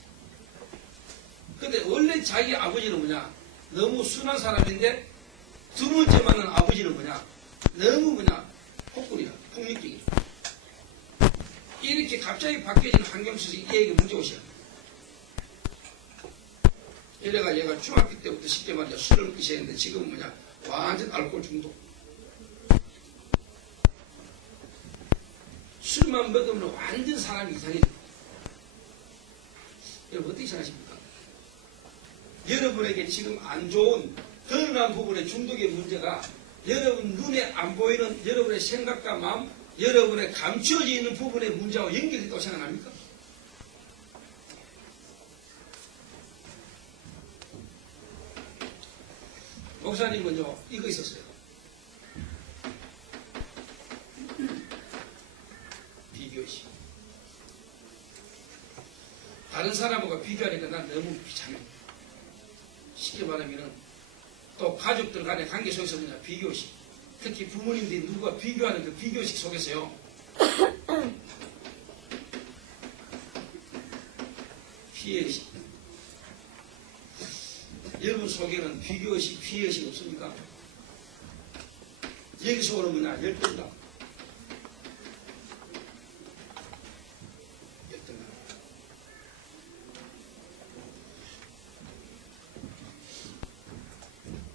근데 원래 자기 아버지는 뭐냐 너무 순한 사람인데 두 번째 만난 아버지는 뭐냐 너무 뭐냐 폭군이야 폭력적이야. 이렇게 갑자기 바뀌어진 환경 속에서 이 얘기 문제 오셔야 돼. 이래가 얘가 중학교 때부터 쉽게 말해 술을 먹기 시작했는데 지금은 뭐냐 완전 알코올 중독. 술만 먹으면 완전 사람이 이상해져. 여러분 어떻게 생각하십니까? 여러분에게 지금 안 좋은 드러난 부분의 중독의 문제가 여러분 눈에 안 보이는 여러분의 생각과 마음, 여러분의 감추어져 있는 부분의 문제와 연결됐다고 생각합니까? 목사님은요 이거 있었어요. 비교시. 다른 사람하고 비교하니까 난 너무 귀찮아. 쉽게 말하면은 또 가족들 간의 관계 속에서 뭐냐 비교식. 특히 부모님들이 누구와 비교하는 그 비교식 속에서요. 피해의식. 여러분 속에는 비교의식, 피해의식 없습니까? 여기서 오는 뭐냐 열등감.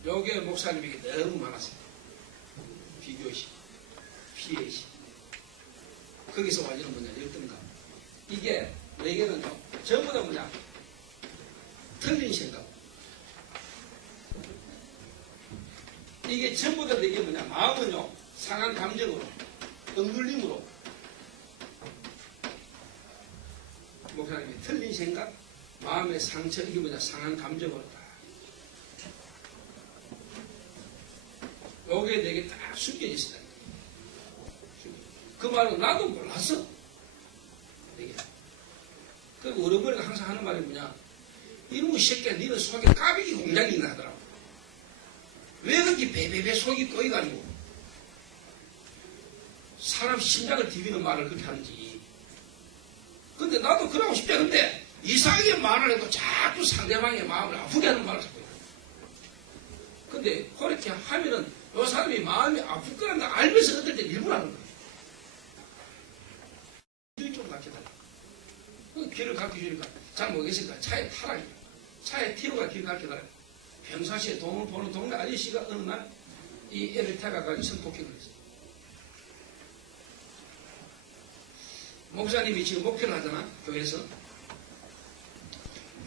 요게 목사님에게 너무 많았어요. 비교의식, 피해의식. 거기서 와지는 뭐냐, 열등감. 이게 내게는요, 전부 다 뭐냐, 틀린 생각. 이게 전부 다 내게 뭐냐, 마음은요, 상한 감정으로, 억눌림으로, 목사님이 틀린 생각, 마음의 상처, 이게 뭐냐, 상한 감정으로 다. 요게 내게 딱 숨겨져 있었다. 그 말은 나도 몰랐어. 이게. 그 어른머리가 항상 하는 말이 뭐냐, 이놈의 새끼야, 니는 속에 까비기 공장이 있나 하더라고. 왜 그렇게 베베베 속이 꼬이가지고 사람 심장을 디비는 말을 그렇게 하는지. 근데 나도 그러고 싶지 않은데 이상하게 말을 해도 자꾸 상대방의 마음을 아프게 하는 말을 자꾸 해요. 근데 그렇게 하면은 이 사람이 마음이 아플 거라는 걸 알면서 어떨 때 일부러 하는 거예요. 길을 좀 가르쳐달라. 그 길을 가르쳐주니까 잘 모르겠으니까 차에 타라니까. 차에 티로가 길 가르쳐달라. 평상시에 돈을 보는 동네 아저씨가 어느 날 이 애를 태가가지고 성폭행을 했어요. 목사님이 지금 목회를 하잖아, 교회에서.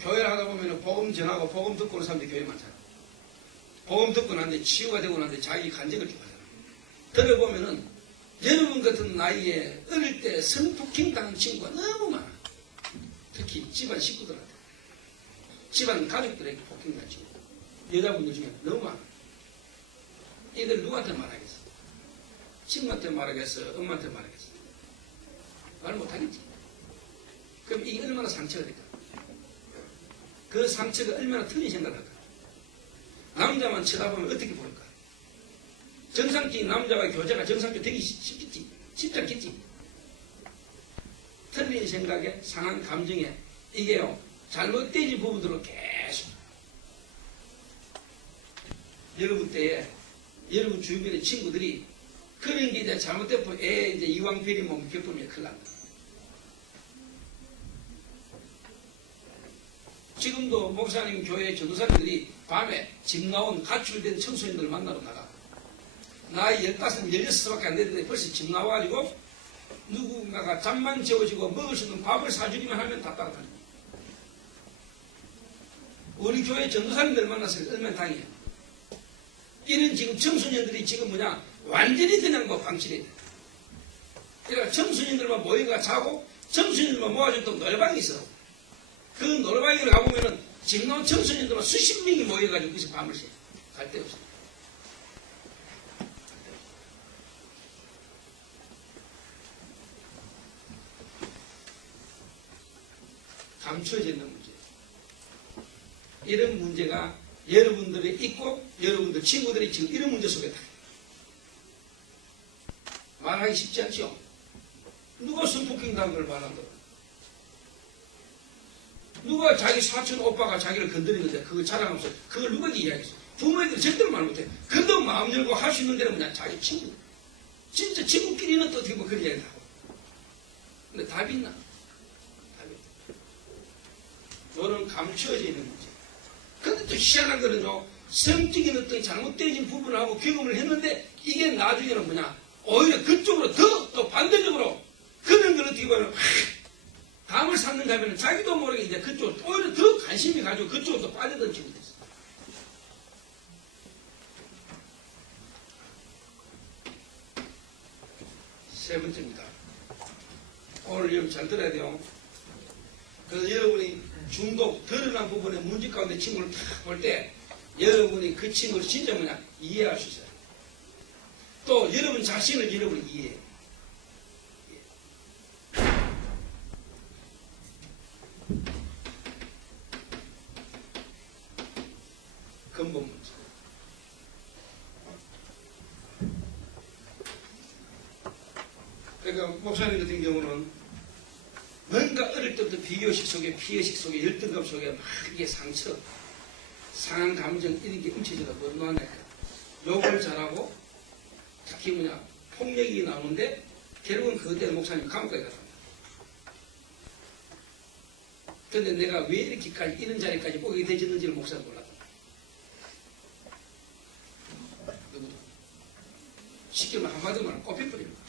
교회를 하다 보면 복음 전하고 복음 듣고 오는 사람들이 교회 많잖아. 복음 듣고 난데 치유가 되고 난데 자기 간증을 좀 하잖아. 들어보면은 여러분 같은 나이에 어릴 때 성폭행 당한 친구가 너무 많아. 특히 집안 식구들한테. 집안 가족들에게 폭행당한 친구. 여자분들 중에 너무 많아. 이들 누구한테 말하겠어? 친구한테 말하겠어? 엄마한테 말하겠어? 말 못하겠지. 그럼 이게 얼마나 상처가 될까? 그 상처가 얼마나 틀린 생각을 할까? 남자만 쳐다보면 어떻게 보일까? 정상적인 남자와 교제가 정상적으로 되기 쉽겠지? 쉽지 않겠지? 틀린 생각에 상한 감정에 이게요, 잘못되어진 부분들로 계속 여러분 때에 여러분 주변의 친구들이 그런 게 이제 잘못되고 이제 이왕필이 몸 겪으면 큰일 납니다. 지금도 목사님 교회 전도사님들이 밤에 집 나온 가출된 청소년들을 만나러 나가. 나이 15, 16밖에 안 되는데 벌써 집 나와가지고 누군가가 잠만 재워주고 먹을 수 있는 밥을 사주기만 하면 다 따라다니고. 우리 교회 전도사님들 만나서 얼마나 당해요. 이런 지금 청소년들이 지금 뭐냐, 완전히 그냥 뭐 방치돼. 그러니까 청소년들만 모여가 자고 청소년들만 모아준 또 노래방이 있어. 그 노래방에 가보면은 지금 나온 청소년들만 수십 명이 모여가지고 거기서 밤을 새. 갈 데 없어. 감춰져 있는 문제. 이런 문제가 여러분들이 있고 여러분들 친구들이 지금 이런 문제 속에 다 말하기 쉽지 않죠. 누가 성폭행 당한 걸 말한다. 누가 자기 사촌 오빠가 자기를 건드리는데 그걸 자랑하면서 그걸 누가 이야기했어. 부모님들 절대로 말 못해. 그래도 마음 열고 할 수 있는 데는 그냥 자기 친구. 진짜 친구끼리는 또 어떻게 뭐 그런 이야기를 하고. 근데 답이 있나? 답이 없다. 이런 감추어져 있는 문제. 근데 또 희한한 거는요, 성적인 어떤 잘못되어진 부분하고 경험을 했는데 이게 나중에는 뭐냐, 오히려 그쪽으로 더 또 반대적으로 그런 걸 어떻게 보면 담을 쌓는가 하면 자기도 모르게 이제 그쪽으로 오히려 더 관심이 가지고 그쪽으로 또 빠져든 친구 됐어. 세 번째입니다. 오늘 여러분 잘 들어야 돼요. 그래서 여러분이 중독, 드러난 부분의 문제 가운데 친구를 탁 볼 때 여러분이 그 친구를 진짜 뭐냐, 이해할 수 있어요. 또 여러분 자신을 여러분이 이해해요. 근본 문제. 그러니까 목사님 같은 경우는 뭔가 어릴 때부터 비교식 속에, 피해식 속에, 열등감 속에 막 이게 상처, 상한 감정 이런 게 움켜져서 뭐하냐. 욕을 잘하고 특히 뭐냐, 폭력이 나오는데 결국은 그때 목사님 감옥까지 갔습니다. 근데 내가 왜 이렇게까지 이런 자리까지 오게 되었는지를 목사님 몰랐다. 누구도. 쉽게 말하면 한마디로 말하면 꼽혀버리는 거야.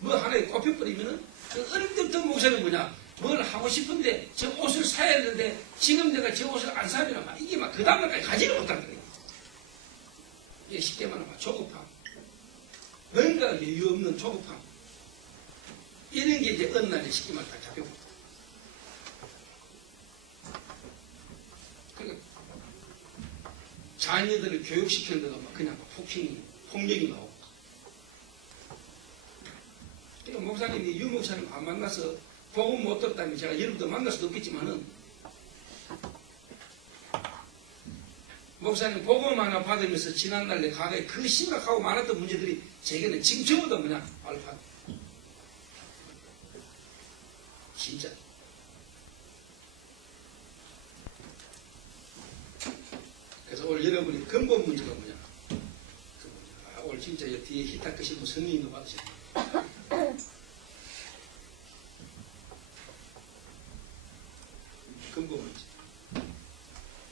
뭐 하나에 꼽혀버리면은 그 어릴 때부터 목사는 뭐냐, 뭘 하고 싶은데 저 옷을 사야 하는데 지금 내가 저 옷을 안 사면 막 이게 막 그 다음날까지 가지를 못한다. 이게 쉽게 말하면 조급함. 뭔가 여유 없는 조급함. 이런 게 이제 어느 날에 쉽게 말하면 다 잡혀버려. 자녀들을 교육시키는데도 막 그냥 폭력이 나오고. 그러니까 목사님이 유 목사님 안 만나서 복음 못 들었다면 제가 여러분도 만날 수도 없겠지만은 목사님 복음 하나 받으면서 지난날 내 과거에 그 심각하고 많았던 문제들이 제게는 지금 전부 다 뭐냐? 알파. 진짜. 그래서 오늘 여러분이 근본 문제가 뭐냐? 오늘 진짜 뒤에 히타 끄시고 성령님도 받으셔야 돼요. 근본 문제.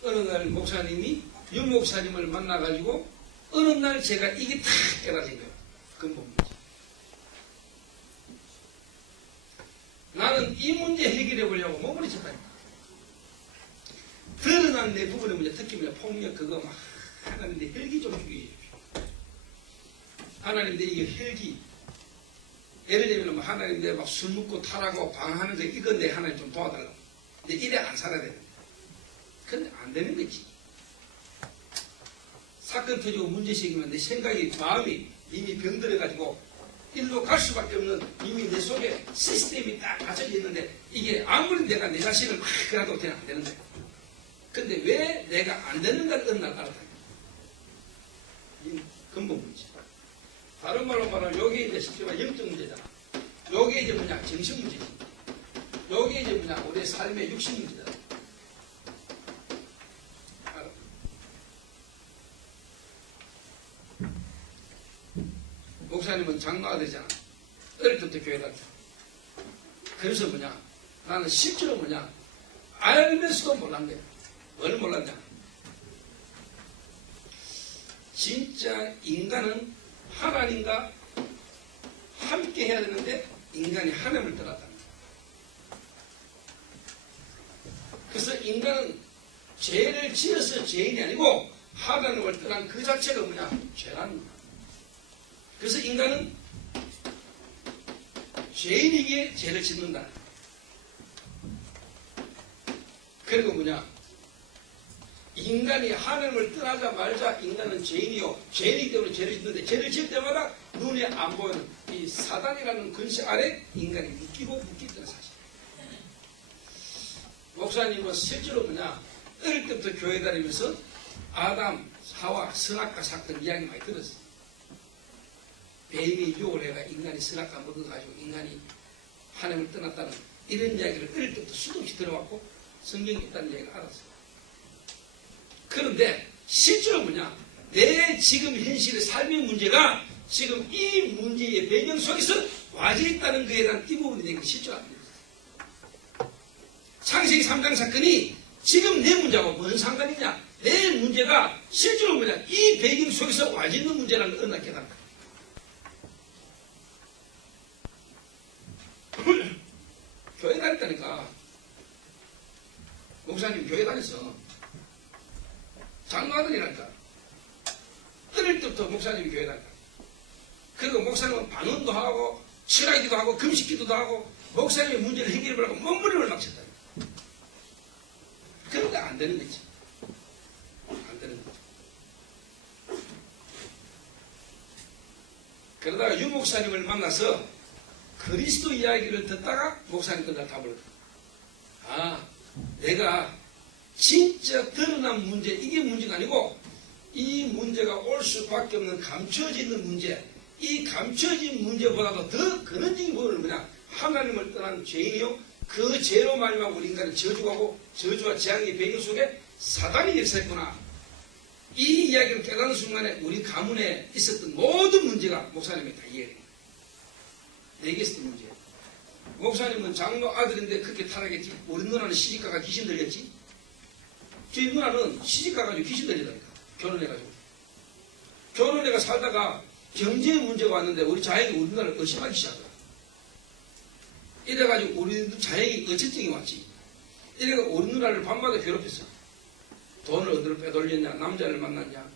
어느 날 목사님이 유 목사님을 만나가지고 어느 날 제가 이게 탁 깨달은 거예요. 근본 문제. 나는 이 문제 해결해 보려고 몸부림쳤다니까. 드러난 내 부분의 문제, 특히 폭력 그거 막 하나님 내 혈기 좀 주게 해주십시오. 하나님 내 이게 혈기. 예를 들면 하나님 내 막 술 먹고 탈하고 방황하는데 이건 내 하나님 좀 도와달라고. 근데 이래 안 살아야 되는데. 근데 안 되는 거지. 사건 터지고 문제 생기면 내 생각이, 마음이 이미 병들어가지고 일로 갈 수밖에 없는 이미 내 속에 시스템이 딱 갖춰져 있는데 이게 아무리 내가 내 자신을 막 그래도 그냥 안 되는데. 근데 왜 내가 안 되는가를 어느 날 알았다. 이 근본 문제. 다른 말로 말하면 요게 이제 쉽게 말하면 영적 문제잖아. 요게 이제 뭐냐? 정신 문제지. 요게 이제 뭐냐? 우리의 삶의 육신 문제다. 목사님은 장로가 되잖아. 어릴 때부터 교회 다녔잖아. 그래서 뭐냐? 나는 실제로 뭐냐? 알면서도 몰랐네. 뭘 몰랐냐? 진짜 인간은 하나님과 함께 해야 되는데 인간이 하나님을 떠났다. 그래서 인간은 죄를 지어서 죄인이 아니고 하나님을 떠난 그 자체가 뭐냐? 죄라는 거야. 그래서 인간은 죄인이기에 죄를 짓는다. 그리고 뭐냐? 인간이 하나님을 떠나자마자 인간은 죄인이요. 죄인이기 때문에 죄를 짓는데 죄를 지을 때마다 눈에 안 보이는 이 사단이라는 근시 아래 인간이 묶이고 묶이던 사실. 목사님은 실제로 뭐냐? 어릴 때부터 교회 다니면서 아담, 하와, 선악과 사건 이야기 많이 들었어요. 뱀이 유혹을 해가 인간이 선악과 먹어가지고 인간이 하나님을 떠났다는 이런 이야기를 어릴 때부터 수도 없이 들어왔고 성경에 있다는 이야기를 알았어요. 그런데 실제로 뭐냐? 내 지금 현실의 삶의 문제가 지금 이 문제의 배경 속에서 와져 있다는 것에 대한 이 부분이 되게 실제로 안 돼요. 창세기 3장 사건이 지금 내 문제하고 뭔 상관이냐? 내 문제가 실제로 뭐냐? 이 배경 속에서 와져 있는 문제라는 걸 어느 날 깨달았다. 교회 다녔다니까. 목사님 교회 다녔어. 장로아들이라니까. 어릴 때부터 목사님이 교회 다녔다. 그리고 목사님은 반원도 하고 철학기도 하고 금식기도도 하고 목사님의 문제를 해결해 보려고 몸부림을 막 쳤다. 그런데 안 되는 거지. 안 되는 거지. 그러다가 유 목사님을 만나서 그리스도 이야기를 듣다가 목사님도 날 답을 얻었다. 아, 내가 진짜 드러난 문제, 이게 문제가 아니고 이 문제가 올 수밖에 없는 감춰져 있는 문제, 이 감춰진 문제보다도 더 근원적인 부분은 뭐냐? 하나님을 떠난 죄인이요. 그 죄로 말미암아 우리 인간은 저주하고 저주와 재앙의 배경 속에 사단이 역사했구나. 이 이야기를 깨닫는 순간에 우리 가문에 있었던 모든 문제가 목사님이 다 이해해요. 내게 있었던 문제예요. 목사님은 장로 아들인데 그렇게 타락했지. 우리 누나는 시집가가 귀신 들렸지. 저희 누나는 시집가가지고 귀신 들리다니까. 결혼해가지고. 결혼해가 살다가 경제의 문제가 왔는데 우리 자식이 우리 누나를 의심하기 시작하더라. 이래가지고 우리 자식이 어체증이 왔지. 이래가 우리 누나를 밤마다 괴롭혔어. 돈을 어디로 빼돌렸냐, 남자를 만났냐.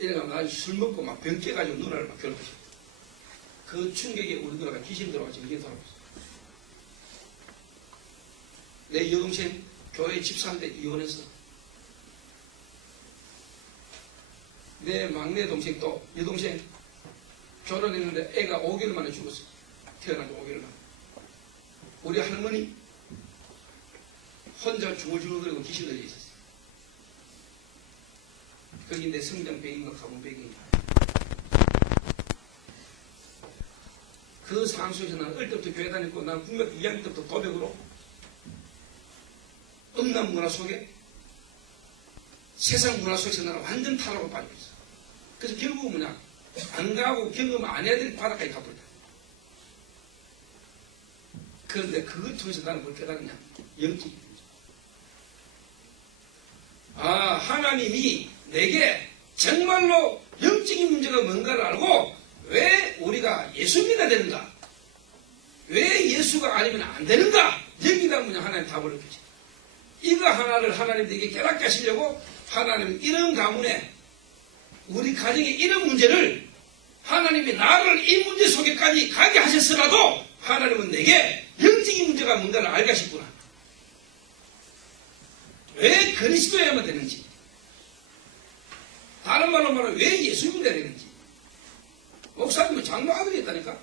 이래가 나 술 먹고 막 병 깨가지고 누나를 막 괴롭혔어. 그 충격에 우리 누나가 귀신 들어가지고 이게 돌아왔어. 내 여동생 교회 집사인데 이혼했어. 내 막내 동생 또 여동생 결혼했는데 애가 5개월 만에 죽었어. 태어나서 5개월 만에. 우리 할머니 혼자 중얼중얼거리고 귀신 들려 있었어. 거기 내 성장 배경과 가문 배경이. 그 상황 속에서 나는 어릴 때부터 교회 다녔고, 나는 국민학교 2학년 때부터 도백으로 음란 문화 속에, 세상 문화 속에서 나는 완전 타락을 빠지고 있어. 그래서 결국은 뭐냐, 안 가고 경험 안 해야 될 바닥까지 가버렸다. 그런데 그걸 통해서 나는 뭘 깨달았냐, 영적인 문제. 아, 하나님이 내게 정말로 영적인 문제가 뭔가를 알고, 왜 우리가 예수 믿어야 되는가? 왜 예수가 아니면 안 되는가? 여기다 뭐냐, 하나님 답을 주지. 이거 하나를 하나님 내게 깨닫게 하시려고 하나님은 이런 가문에, 우리 가정의 이런 문제를 하나님이 나를 이 문제 속에까지 가게 하셨으라도 하나님은 내게 영적인 문제가 뭔가를 알게 하셨구나. 왜 그리스도여야만 되는지, 다른 말로 말하면 왜 예수 믿어야 되는지. 목사님은 장로 아들이었다니까.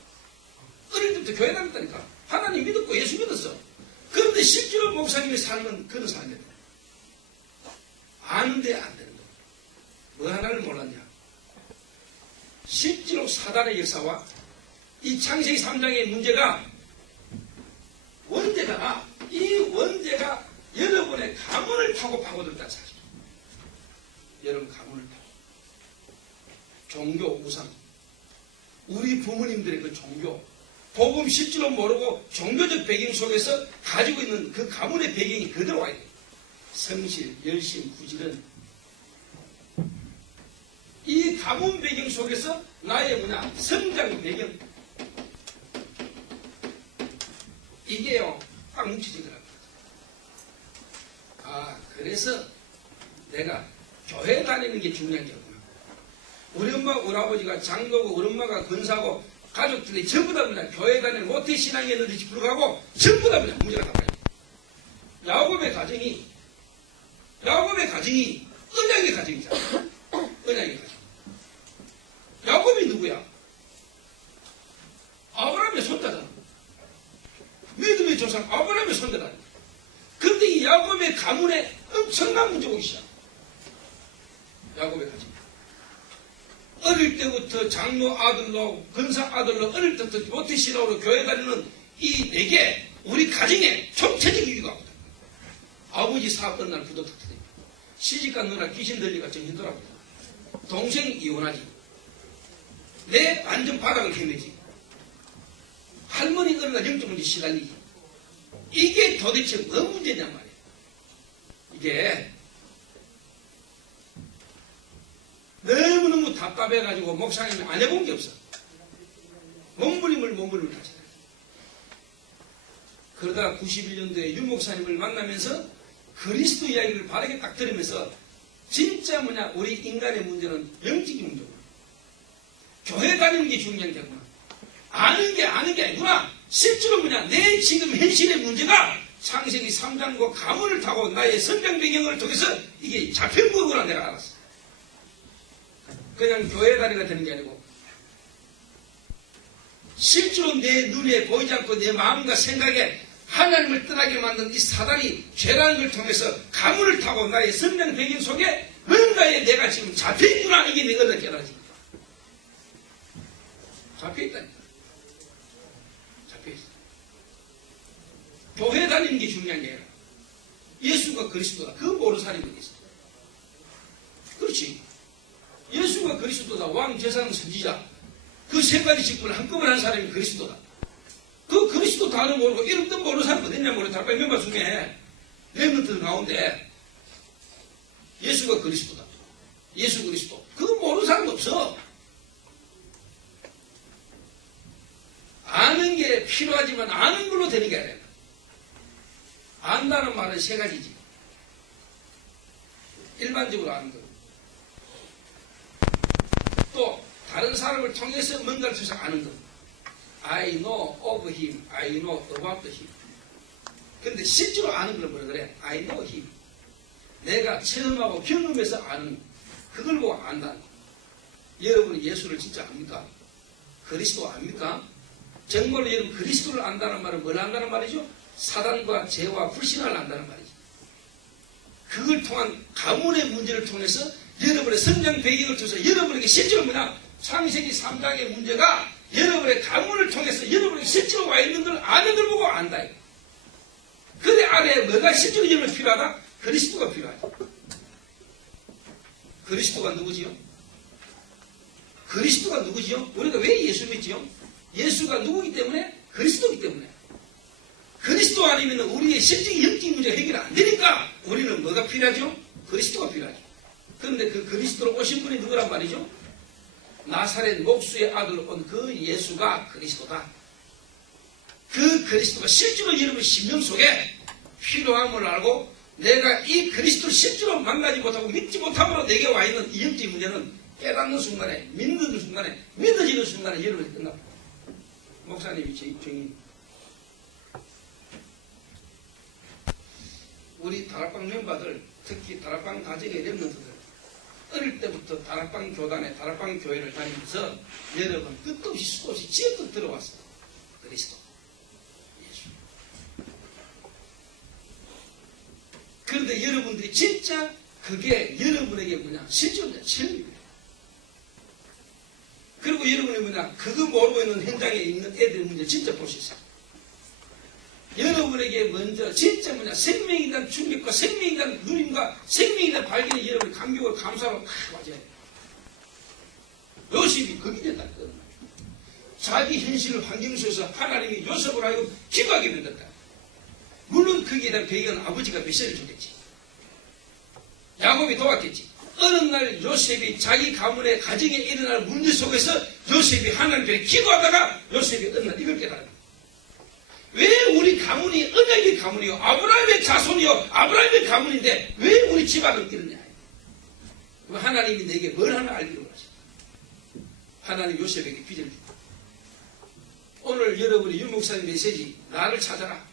어릴 때부터 교회 다녔다니까. 하나님 믿었고 예수 믿었어. 그런데 실제로 목사님이 살면 그런 삶이다. 아는데 안 되는 거야. 뭐 하나를 몰랐냐. 실제로 사단의 역사와 이 창세기 3장의 문제가, 원죄가, 이 원죄가 여러분의 가문을 타고 파고들었다는 사실. 여러분 가문을 타고. 종교 우상. 우리 부모님들의 그 종교, 복음 실제로 모르고 종교적 배경 속에서 가지고 있는 그 가문의 배경이 그대로 와야 돼요. 성실, 열심, 부지런. 이 가문 배경 속에서 나의 뭐냐, 성장 배경. 이게요, 딱 뭉쳐진 거랍니다. 아, 그래서 내가 교회 다니는 게 중요한 게 없구나. 우리 엄마, 우리 아버지가 장로고, 우리 엄마가 권사고, 가족들이 전부 다 그냥 교회 다니는 모태 신앙이었는지 불구하고 전부 다 그냥 문제가 다 빠져. 야곱의 가정이 언약의 가정이잖아. 언약의 가정. 야곱이 누구야? 아브라함의 손자잖아. 믿음의 조상 아브라함의 손자다. 그런데 이 야곱의 가문에 엄청난 문제가 오기 시작. 야곱의 가정. 어릴 때부터 장로 아들로, 권사 아들로, 어릴 때부터 모태신앙으로 교회 다니는 이 내게, 우리 가정에 총체적 이유가 없다. 아버지 사업 끝날 부도 터뜨립니다. 시집간 누나 귀신 들리가 정신 돌아버려. 동생 이혼하지. 내 완전 바닥을 헤매지. 할머니 어느 날 영적 문제 시달리지. 이게 도대체 뭔 문제냔 말이야. 이게 너무너무 답답해가지고 목사님이 안 해본 게 없어. 몸부림을 하시다. 그러다 91년도에 윤 목사님을 만나면서 그리스도 이야기를 바르게 딱 들으면서 진짜 뭐냐, 우리 인간의 문제는 영적인 문제구나. 교회 다니는 게 중요한 게구나. 아는 게 아니구나. 실제로 뭐냐, 내 지금 현실의 문제가 창세기 3장과 가문을 타고 나의 성장 배경을 통해서 이게 잡힌 거구나 내가 알았어. 그냥 교회 다니가 되는 게 아니고 실제로 내 눈에 보이지 않고 내 마음과 생각에 하나님을 떠나게 만든 이 사단이 죄라는 걸 통해서 가문을 타고 나의 성장 배경 속에 뭔가에 내가 지금 잡혀있구나. 이게 내가 느껴라지. 잡혀있다니까. 잡혀있어. 교회 다니는 게 중요한 게 아니라 예수가 그리스도다. 그거 모르는 사람이 어디 있어. 그렇지. 예수가 그리스도다. 왕, 제사장, 선지자. 그 세 가지 직분을 한꺼번에 한 사람이 그리스도다. 그 그리스도 단어 모르고 이름도 모르는 사람 어딨냐 모르겠다. 달빨 멤버 중에 렘넌트들 가운데 예수가 그리스도다. 예수 그리스도. 그거 모르는 사람도 없어. 아는 게 필요하지만 아는 걸로 되는 게 아니라. 안다는 말은 세 가지지. 일반적으로 아는 거. 또 다른 사람을 통해서 뭔가를 통해서 아는 것. I know of him, I know about him. 근데 실제로 아는 걸 뭐라 그래? I know him. 내가 체험하고 경험해서 아는, 그걸 보고 안다. 여러분이 예수를 진짜 압니까? 그리스도 압니까? 정말로 여러분 그리스도를 안다는 말은 뭘 안다는 말이죠? 사단과 죄와 불신을 안다는 말이죠. 그걸 통한 가문의 문제를 통해서 여러분의 성장 배경을 통해서 여러분에게 실제로 뭐냐? 창세기 3장의 문제가 여러분의 가문을 통해서 여러분에게 실제로 와 있는 걸 아는 걸 보고 안다. 그대 안에 뭐가 실제로 여러분 필요하다? 그리스도가 필요하죠. 그리스도가 누구지요? 그리스도가 누구지요? 우리가 왜 예수 믿지요? 예수가 누구기 때문에? 그리스도이기 때문에. 그리스도 아니면 우리의 실질적인 영적인 문제가 해결 안 되니까 우리는 뭐가 필요하죠? 그리스도가 필요하죠. 그런데 그 그리스도로 오신 분이 누구란 말이죠? 나사렛 목수의 아들 온 그 예수가 그리스도다. 그 그리스도가 실제로 여러분 심령 속에 필요함을 알고 내가 이 그리스도를 실제로 만나지 못하고 믿지 못함으로 내게 와 있는 이 영적인 문제는 깨닫는 순간에, 믿는 순간에, 믿어지는 순간에 여러분이 끝납니다. 목사님이 정인. 우리 다락방 멤버들, 특히 다락방 가정의 렘넌트들, 어릴 때부터 다락방 교단에, 다락방 교회를 다니면서 여러분 끝도 없이 수도 없이 지역껏 들어왔어요. 그리스도. 예수. 그런데 여러분들이 진짜 그게 여러분에게 뭐냐? 실제로 체험입니다. 그리고 여러분이 뭐냐? 그거 모르고 있는 현장에 있는 애들의 문제 진짜 볼 수 있어요. 여러분에게 먼저 진짜 뭐냐? 생명에 대한 충격과 생명에 대한 누림과 생명에 대한 발견이 여러분의 감격을 감사하고 다 맞아요. 요셉이 거기 됐다거든. 자기 현실을 환경 속에서 하나님이 요셉을 하여금 기도하게 만들었다. 물론 거기에 대한 배경은 아버지가 메시지를 줬겠지. 야곱이 도왔겠지. 어느 날 요셉이 자기 가문의 가정에 일어날 문제 속에서 요셉이 하나님 앞에 기도하다가 요셉이 어느 날 이걸 깨달았다. 왜 우리 가문이 언약의 가문이요? 아브라함의 자손이요? 아브라함의 가문인데 왜 우리 집안은 이러냐? 하나님이 내게 뭘 하나 알기로 하셨다. 하나님 요셉에게 비전을 주고 오늘 여러분이 윤 목사님 메시지 나를 찾아라.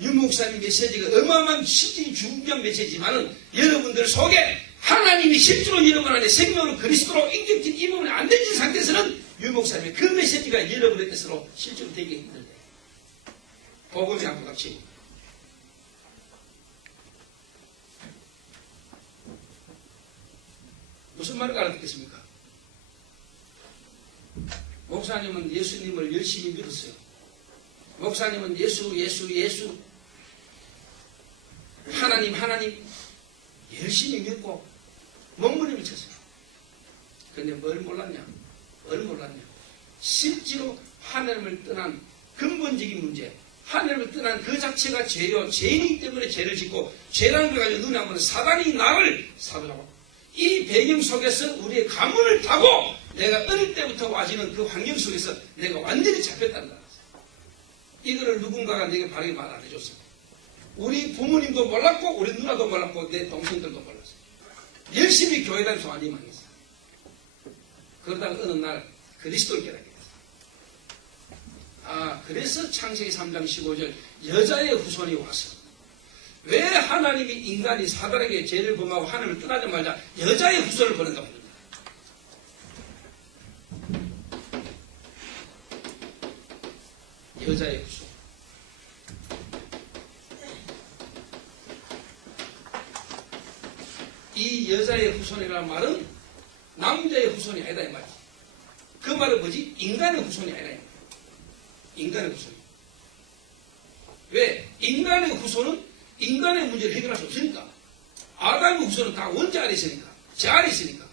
윤 목사님 메시지가 어마어마한 실질이 중요한 메시지만은 여러분들 속에 하나님이 실제로 여러분 안에 생명으로 그리스도로 인격적인 이 부분이 안 되는 상태에서는 윤 목사님의 그 메시지가 여러분의 뜻으로 실제로 되기 힘들다. 복음이 한번 같이. 무슨 말을 알아듣겠습니까? 목사님은 예수님을 열심히 믿었어요. 목사님은 예수 하나님 열심히 믿고 몸부림을 쳤어요. 근데 뭘 몰랐냐? 실제로 하나님을 떠난 근본적인 문제, 하나님을 떠난 그 자체가 죄요. 죄이기 때문에 죄를 짓고 죄라는 걸 가지고 눈에 보면 사단이 나를 사로잡고 이 배경 속에서 우리의 가문을 타고 내가 어릴 때부터 와지는 그 환경 속에서 내가 완전히 잡혔다는 거야. 이거를 누군가가 내게 바르게 말 안 해줬습니다. 우리 부모님도 몰랐고 우리 누나도 몰랐고 내 동생들도 몰랐어요. 열심히 교회 다니면서 완전히 망했어요. 그러다가 어느 날 그리스도를 깨닫게 됐어요. 그래서 창세기 3장 15절 여자의 후손이 와서 왜 하나님이 인간이 사단에게 죄를 범하고 하나님을 떠나자마자 여자의 후손을 보낸다고 합니다. 여자의 후손. 이 여자의 후손이라는 말은 남자의 후손이 아니다 이 말이지. 그 말은 뭐지? 인간의 후손이 아니라 이 말이야. 인간의 후손. 왜? 인간의 후손은 인간의 문제를 해결할 수 없으니까. 아담의 후손은 다 원자 아래 있으니까. 제 아래 있으니까.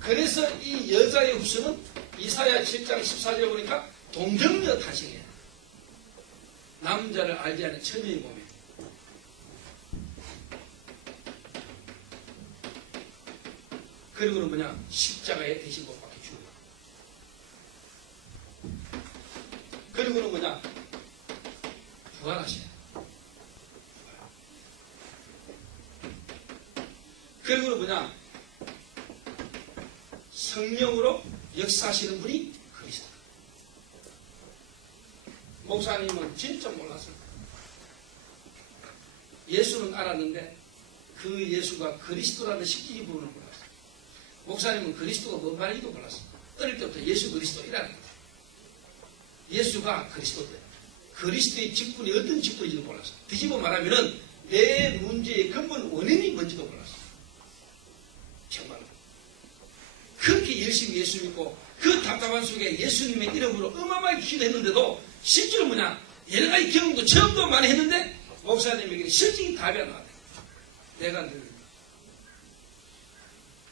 그래서 이 여자의 후손은 이사야 7장 14절에 보니까 동정녀 탄생이에요. 남자를 알지 않은 처녀의 몸에. 그리고는 뭐냐? 십자가에 대신 못 박혀 죽어요. 그리고는 뭐냐? 부활하셔요. 그리고는 뭐냐? 성령으로 역사하시는 분이 그리스도. 목사님은 진짜 몰랐어요. 예수는 알았는데 그 예수가 그리스도라는 실질적인 부분을 몰랐어요. 목사님은 그리스도가 뭔 말인지도 몰랐어요. 어릴 때부터 예수 그리스도이라는 거예요. 예수가 그리스도예요. 그리스도의 직분이 어떤 직분인지도 몰랐어요. 뒤집어 말하면은 내 문제의 근본 원인이 뭔지도 몰랐어요. 정말로. 그렇게 열심히 예수 믿고 그 답답한 속에 예수님의 이름으로 어마어마하게 기도했는데도 실제로 뭐냐, 여러 가지 경험도 체험도 많이 했는데 목사님에게 실질적인 답이 안 나왔다. 내가 늘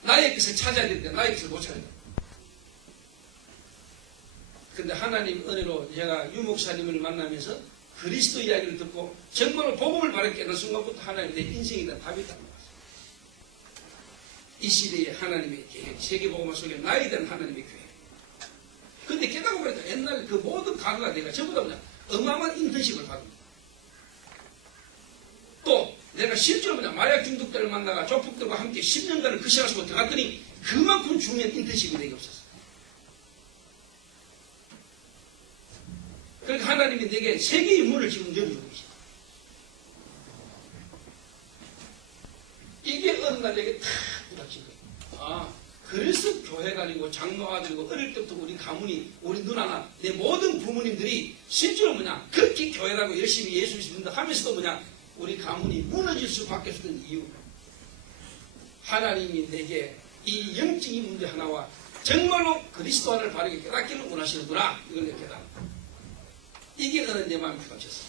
나의 것을 찾아야 되는데 나의 것을 못 찾아야 돼. 근데 하나님 은혜로 제가 유 목사님을 만나면서 그리스도 이야기를 듣고 정말로 복음을 바르게 깨닫는 순간부터 하나님 내 인생에 대한 답이 딱 나왔어요. 이 시대에 하나님의 계획, 세계복음화 속에 나에 대한 하나님의 계획. 근데 깨닫고 보니까 옛날 그 모든 과거가 내가 전부 다 뭐냐, 어마어마한 인턴십을 받은 거야. 또 내가 실제로 뭐냐, 마약 중독자를 만나가 조폭들과 함께 10년간을 그 시간 속에 들어갔더니 그만큼 중요한 인턴십이 내게 없었어. 그러니까 하나님이 내게 세계의 문을 지금 열어주고 계십니다. 이게 어느 날 내게 탁 부닥친 거예요. 아, 그래서 교회가 아니고 장로가 아니고 어릴 때부터 우리 가문이, 우리 누나나 내 모든 부모님들이 실제로 뭐냐, 그렇게 교회라고 열심히 예수 믿는다 하면서도 뭐냐, 우리 가문이 무너질 수밖에 없었던 이유. 하나님이 내게 이 영적인 문제 하나와 정말로 그리스도 하나를 바르게 깨닫기를 원하시는구나. 이걸 내가 깨닫는. 이게 어느 내 마음에 부닥쳤어.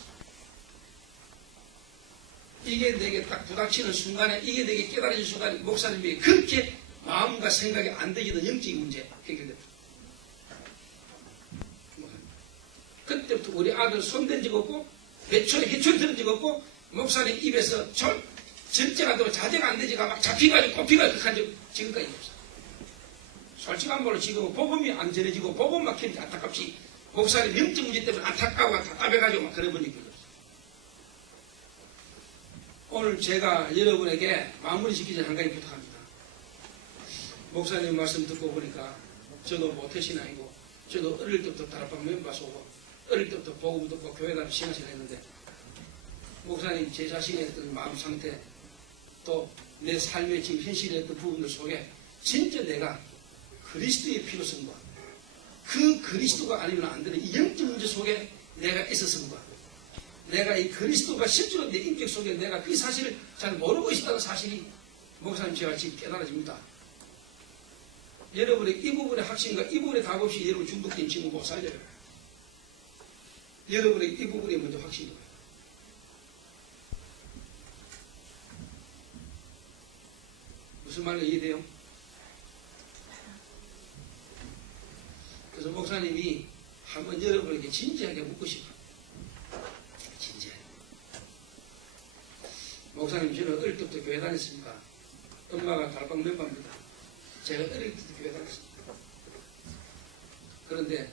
이게 내게 딱 부닥치는 순간에, 이게 내게 깨달아진 순간에 목사님이 그렇게 마음과 생각이 안 되지던 영적인 문제 해결됐다. 그때부터 우리 아들 손댄 적 없고, 해초리 들은 적 없고, 목사님 입에서 절제가 되고 자제가 안 되지가 막 잡히가지고 꼽히가지고 극한 적 지금까지 없어. 솔직한 말로 지금 복음이 안 전해지고 복음 막히는지 안타깝지, 목사님 영적 문제 때문에 안타까워 답답해가지고 막 그래 본 적이 없어. 오늘 제가 여러분에게 마무리 짓기 전에 한 가지 부탁합니다. 목사님 말씀 듣고 보니까 저도 모태신앙이고 저도 어릴 때부터 다락방 멤버스 오고 어릴 때부터 복음 듣고 교회 다니면서 신앙생활 했는데, 목사님 제 자신의 어떤 마음 상태 또 내 삶의 지금 현실의 어떤 부분들 속에 진짜 내가 그리스도의 피로 쓴 것, 그 그리스도가 아니면 안 되는 이 영적 문제 속에 내가 있었은 것, 내가 이 그리스도가 실제로 내 인격 속에 내가 그 사실을 잘 모르고 있었다는 사실이 목사님 제가 지금 깨달아집니다. 여러분의 이 부분의 확신과 이 부분의 답 없이 여러분 중독된 친구 못 살려요. 여러분의 이 부분이 먼저 확신이 와요. 무슨 말인가 이해돼요? 그래서 목사님이 한번 여러분에게 진지하게 묻고 싶어요. 진지하게. 목사님, 저는 어릴 때부터 교회 다녔습니다. 엄마가 다락방 멤버입니다. 제가 어릴 때부터 교회 다녔습니다. 그런데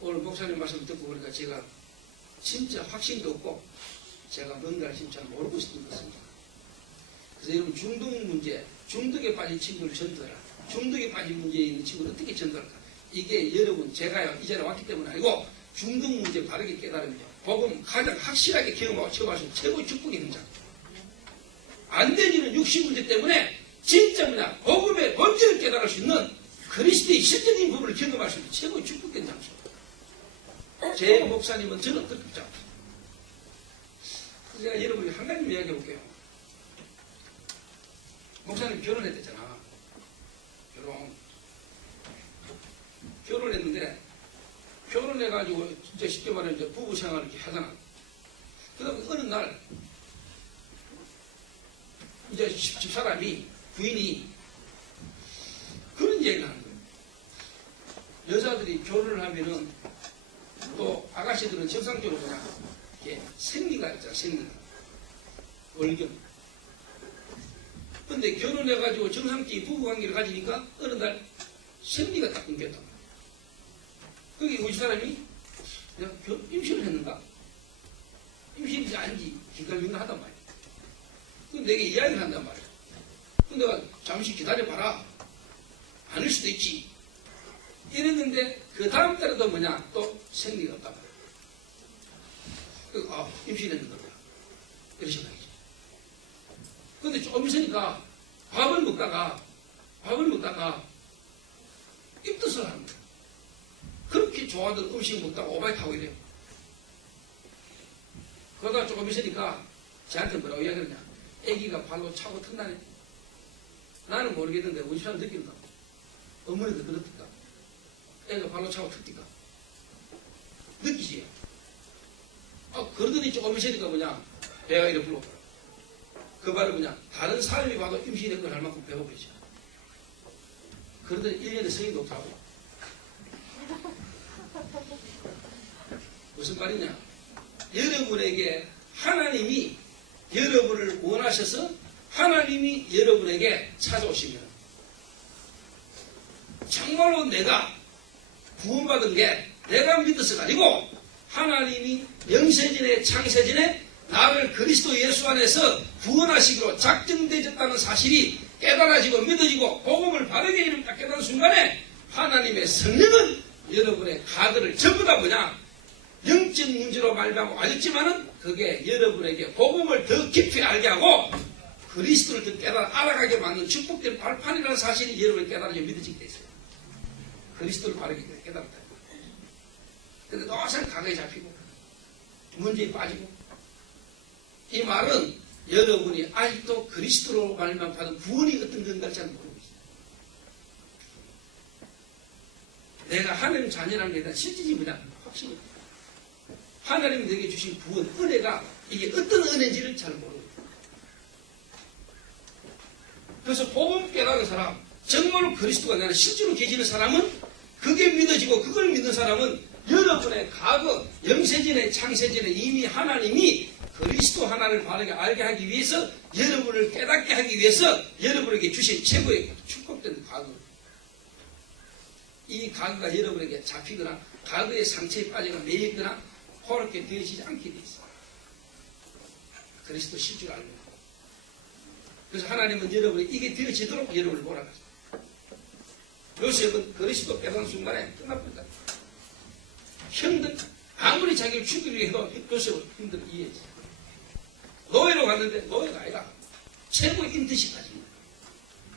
오늘 목사님 말씀 듣고 보니까 제가 진짜 확신도 없고 제가 뭔가를 지금 잘 모르고 있었던 것 같습니다. 그래서 여러분, 중독 문제, 중독에 빠진 친구를 전도해라. 중독에 빠진 문제에 있는 친구를 어떻게 전도할까? 이게 여러분, 제가요 이전에 왔기 때문 아니고 중독 문제 바르게 깨달으면 복음 가장 확실하게 경험하고 체험할 수 있는 최고의 축복의 현장. 안 되지는 육신 문제 때문에 진짜 뭐냐, 복음의 본질을 깨달을 수 있는 그리스도의 실제적인 부분을 경험할 수 있는 최고의 축복된 장소. 제 목사님은 저는 그렇게 잡았어요. 제가 여러분이 한 가지 이야기해 볼게요. 목사님 결혼했댔잖아. 결혼했는데, 결혼해가지고 진짜 쉽게 말하면 이제 부부 생활을 이렇게 하잖아. 그 다음에 어느 날 이제 집사람이, 부인이 그런 얘기를 하는 거예요. 여자들이 결혼을 하면은 또 아가씨들은 정상적으로 그냥 이렇게 생리가 있잖아, 생리가. 월경. 근데 결혼해가지고 정상적인 부부관계를 가지니까 어느 날 생리가 딱 끊겼단 말이야. 그게 우리 사람이 내가 임신을 했는가? 임신인지 아닌지 기갈민가 하단 말이야. 근데 내게 이야기를 한단 말이야. 근데 내가 잠시 기다려봐라. 아닐 수도 있지. 이랬는데 그 다음 달에도 뭐냐, 또 생리가 없단 말이야. 그래서 임신했는 거야. 이런 생각이지. 근데 좀 있으니까 밥을 먹다가 입덧을 하는 거예요. 그렇게 좋아하던 음식 먹다가 오바이트 하고 이래요. 그러다가 조금 있으니까 저한테 뭐라고 이야기하느냐. 애기가 발로 차고 튼다네. 나는 모르겠는데 우리 사람 느낀다. 어머니도 그렇던가. 애가 발로 차고 텄니까? 느끼지? 그러더니 조금 있으니까 뭐냐. 배가 이렇게 불러버려. 그 말은 뭐냐. 다른 사람이 봐도 임신된 걸 할 만큼 배고프지. 그러더니 1년에 성인도 없다고. 무슨 말이냐. 여러분에게 하나님이 여러분을 원하셔서 하나님이 여러분에게 찾아오시면 정말로 내가 구원받은 게 내가 믿어서가 아니고 하나님이 영세전에 창세전에 나를 그리스도 예수 안에서 구원하시기로 작정되었다는 사실이 깨달아지고 믿어지고 복음을 바르게 이름 딱 깨닫는 순간에 하나님의 성령은 여러분의 가드를 전부 다 뭐냐 영적 문제로 말하고 와줬지만은 그게 여러분에게 복음을 더 깊이 알게 하고 그리스도를 더 알아가게 만든 축복된 발판이라는 사실이 여러분이 깨달아져 믿어지게 됐어요. 그리스도를 바르게 깨달았다. 근데 항상 가거에 잡히고 문제에 빠지고 이 말은 여러분이 아직도 그리스도로 말만 받은 구원이 어떤 건가를 잘 모르고 있어요. 내가 하나님 자녀라는 게 대한 실질이 뭐냐 확신이 하나님이 내게 주신 구원, 은혜가 이게 어떤 은혜인지를 잘 모르고 있어요. 그래서 복음 깨달은 사람, 정말로 그리스도가 나는 실제로 계시는 사람은 그게 믿어지고 그걸 믿는 사람은 여러분의 과거, 영세전에 창세전에 이미 하나님이 그리스도 하나를 바르게 알게 하기 위해서 여러분을 깨닫게 하기 위해서 여러분에게 주신 최고의 축복된 과거. 이 과거가 여러분에게 잡히거나 과거의 상처에 빠지거나 매였거나 그렇게 되어지지 않게 돼 있어요. 그리스도 실줄 알고. 그래서 하나님은 여러분이 이게 되어지도록 여러분을 몰아가죠. 요셉은 그리스도 깨닫는 순간에 끝납니다. 형들, 아무리 자기를 죽이려 해도 요셉은 형들 이해했지. 노예로 갔는데 노예가 아니라 최고의 인턴십 과정이다.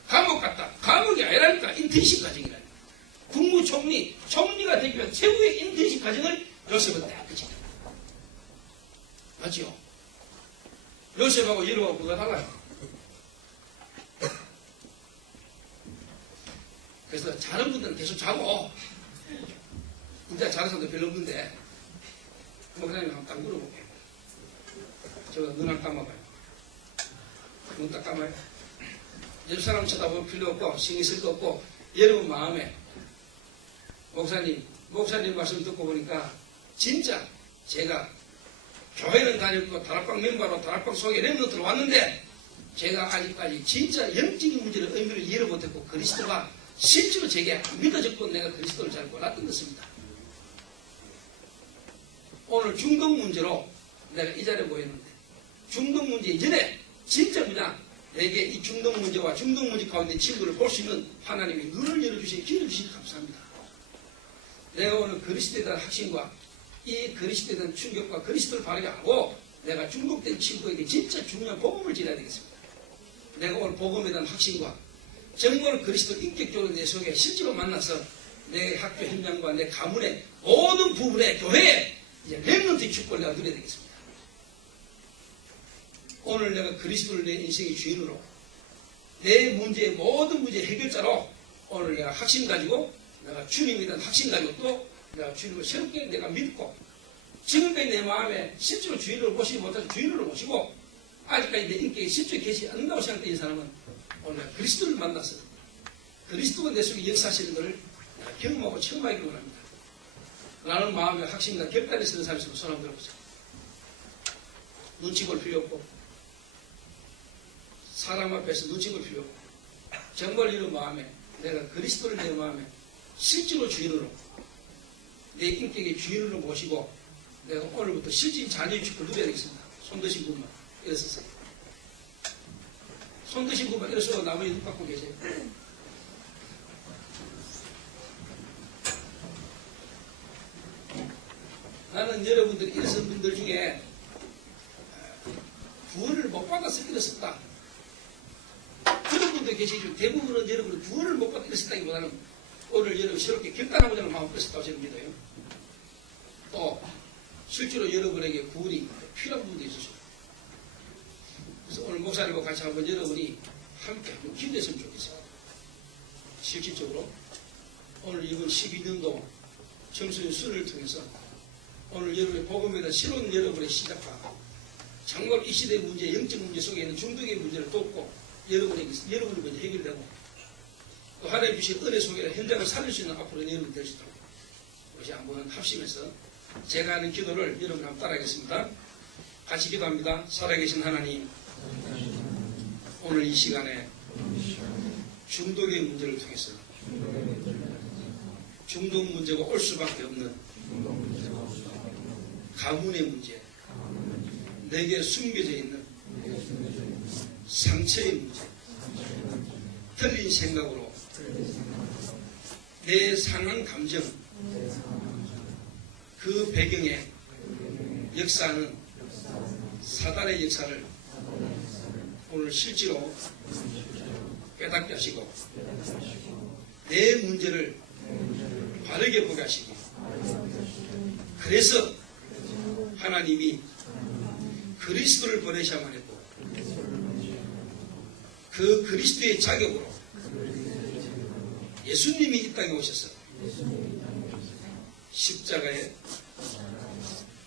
감옥 갔다. 감옥이 아니라니까 인턴십 과정이라니까. 국무총리, 총리가 되기 위한 최고의 인턴십 과정을 요셉은 다 끝이다. 맞지요? 요셉하고 예로하고 뭐가 달라요? 그래서 자는 분들은 계속 자고 이제 자는 사람도 별로 없는데 목사님 한번 딱 물어볼게요. 저 눈 한 감아봐요. 눈 딱 감아요. 옆 사람 쳐다볼 필요 없고 신경 쓸 거 없고 여러분 마음에 목사님 말씀 듣고 보니까 진짜 제가 교회는 다녔고 다락방 멤버로 다락방 속에 랩노트로 왔는데 제가 아직까지 진짜 영적인 문제를 의미를 이해를 못했고 그리스도가 실제로 제게 안 믿어졌고 내가 그리스도를 잘 몰랐던 것입니다. 오늘 중독 문제로 내가 이 자리에 모였는데 중독 문제 이전에 진짜 그냥 내게 이 중독 문제와 중독 문제 가운데 친구를 볼 수 있는 하나님이 눈을 열어주신 기회를 주시니 감사합니다. 내가 오늘 그리스도에 대한 확신과 이 그리스도에 대한 충격과 그리스도를 바르게 하고 내가 중독된 친구에게 진짜 중요한 복음을 전해야 되겠습니다. 내가 오늘 복음에 대한 확신과 정말 그리스도 인격적으로 내 속에 실제로 만나서 내 학교 현장과 내 가문의 모든 부분의 교회에 이제 렘넌트의 축복을 내가 누려야 되겠습니다. 오늘 내가 그리스도를 내 인생의 주인으로 내 문제의 모든 문제의 해결자로 오늘 내가 확신 가지고 내가 주님에 대한 확신 가지고 또 내가 주님을 새롭게 내가 믿고 지금까지 내 마음에 실제로 주인을 모시지 못해서 주인을 모시고 아직까지 내 인격에 실제로 계시지 않는다고 생각되는 사람은 오늘 그리스도를 만나서 그리스도가 내 속에 역사하시는 것을 내가 경험하고 체험하기를 원합니다. 라는 마음의 확신과 결단이 쓰는 사람이 있으면 손 한번 들어보세요. 눈치 볼 필요 없고 사람 앞에서 눈치 볼 필요 없고 정말 이런 마음에 내가 그리스도를 내 마음에 실제로 주인으로 내 인격의 주인으로 모시고 내가 오늘부터 실질 자녀의 축복을 누려야 되겠습니다. 손 드신 분만 일어서세요. 손 드신 분만 일어서고 나머지 눈 감고 계세요. 나는 여러분들 일어선 분들 중에 구원을 못 받아서 일어섰다. 계시지만 대부분은 여러분이 구원을 못 받고 있었다기보다는 오늘 여러분 새롭게 결단하고자 하는 마음을 뺐었다고 저는 믿어요. 또 실제로 여러분에게 구원이 필요한 부분도 있으시고, 그래서 오늘 목사님과 같이 한번 여러분이 함께 한번 기도했으면 좋겠어요. 실질적으로 오늘 이번 12년도 청소년 수련을 통해서 오늘 여러분의 복음에 대한 새로운 여러분의 시작과 정말 이 시대의 문제, 영적 문제 속에 있는 중독의 문제를 돕고 여러분이 먼저 해결되고 또 하나님 주신 은혜 속에 현장을 살릴 수 있는 앞으로 여러분이 될 수 있도록 우리 한번 합심해서 제가 하는 기도를 여러분 한번 따라하겠습니다. 같이 기도합니다. 살아계신 하나님, 오늘 이 시간에 중독의 문제를 통해서 중독 문제가 올 수밖에 없는 가문의 문제, 내게 숨겨져 있는 상처의 문제, 틀린 생각으로 내 상한 감정, 그 배경에 역사는 사단의 역사를 오늘 실제로 깨닫게 하시고 내 문제를 바르게 보게 하시기, 그래서 하나님이 그리스도를 보내셔야만 했고 그 그리스도의 자격으로 예수님이 이 땅에 오셔서 십자가에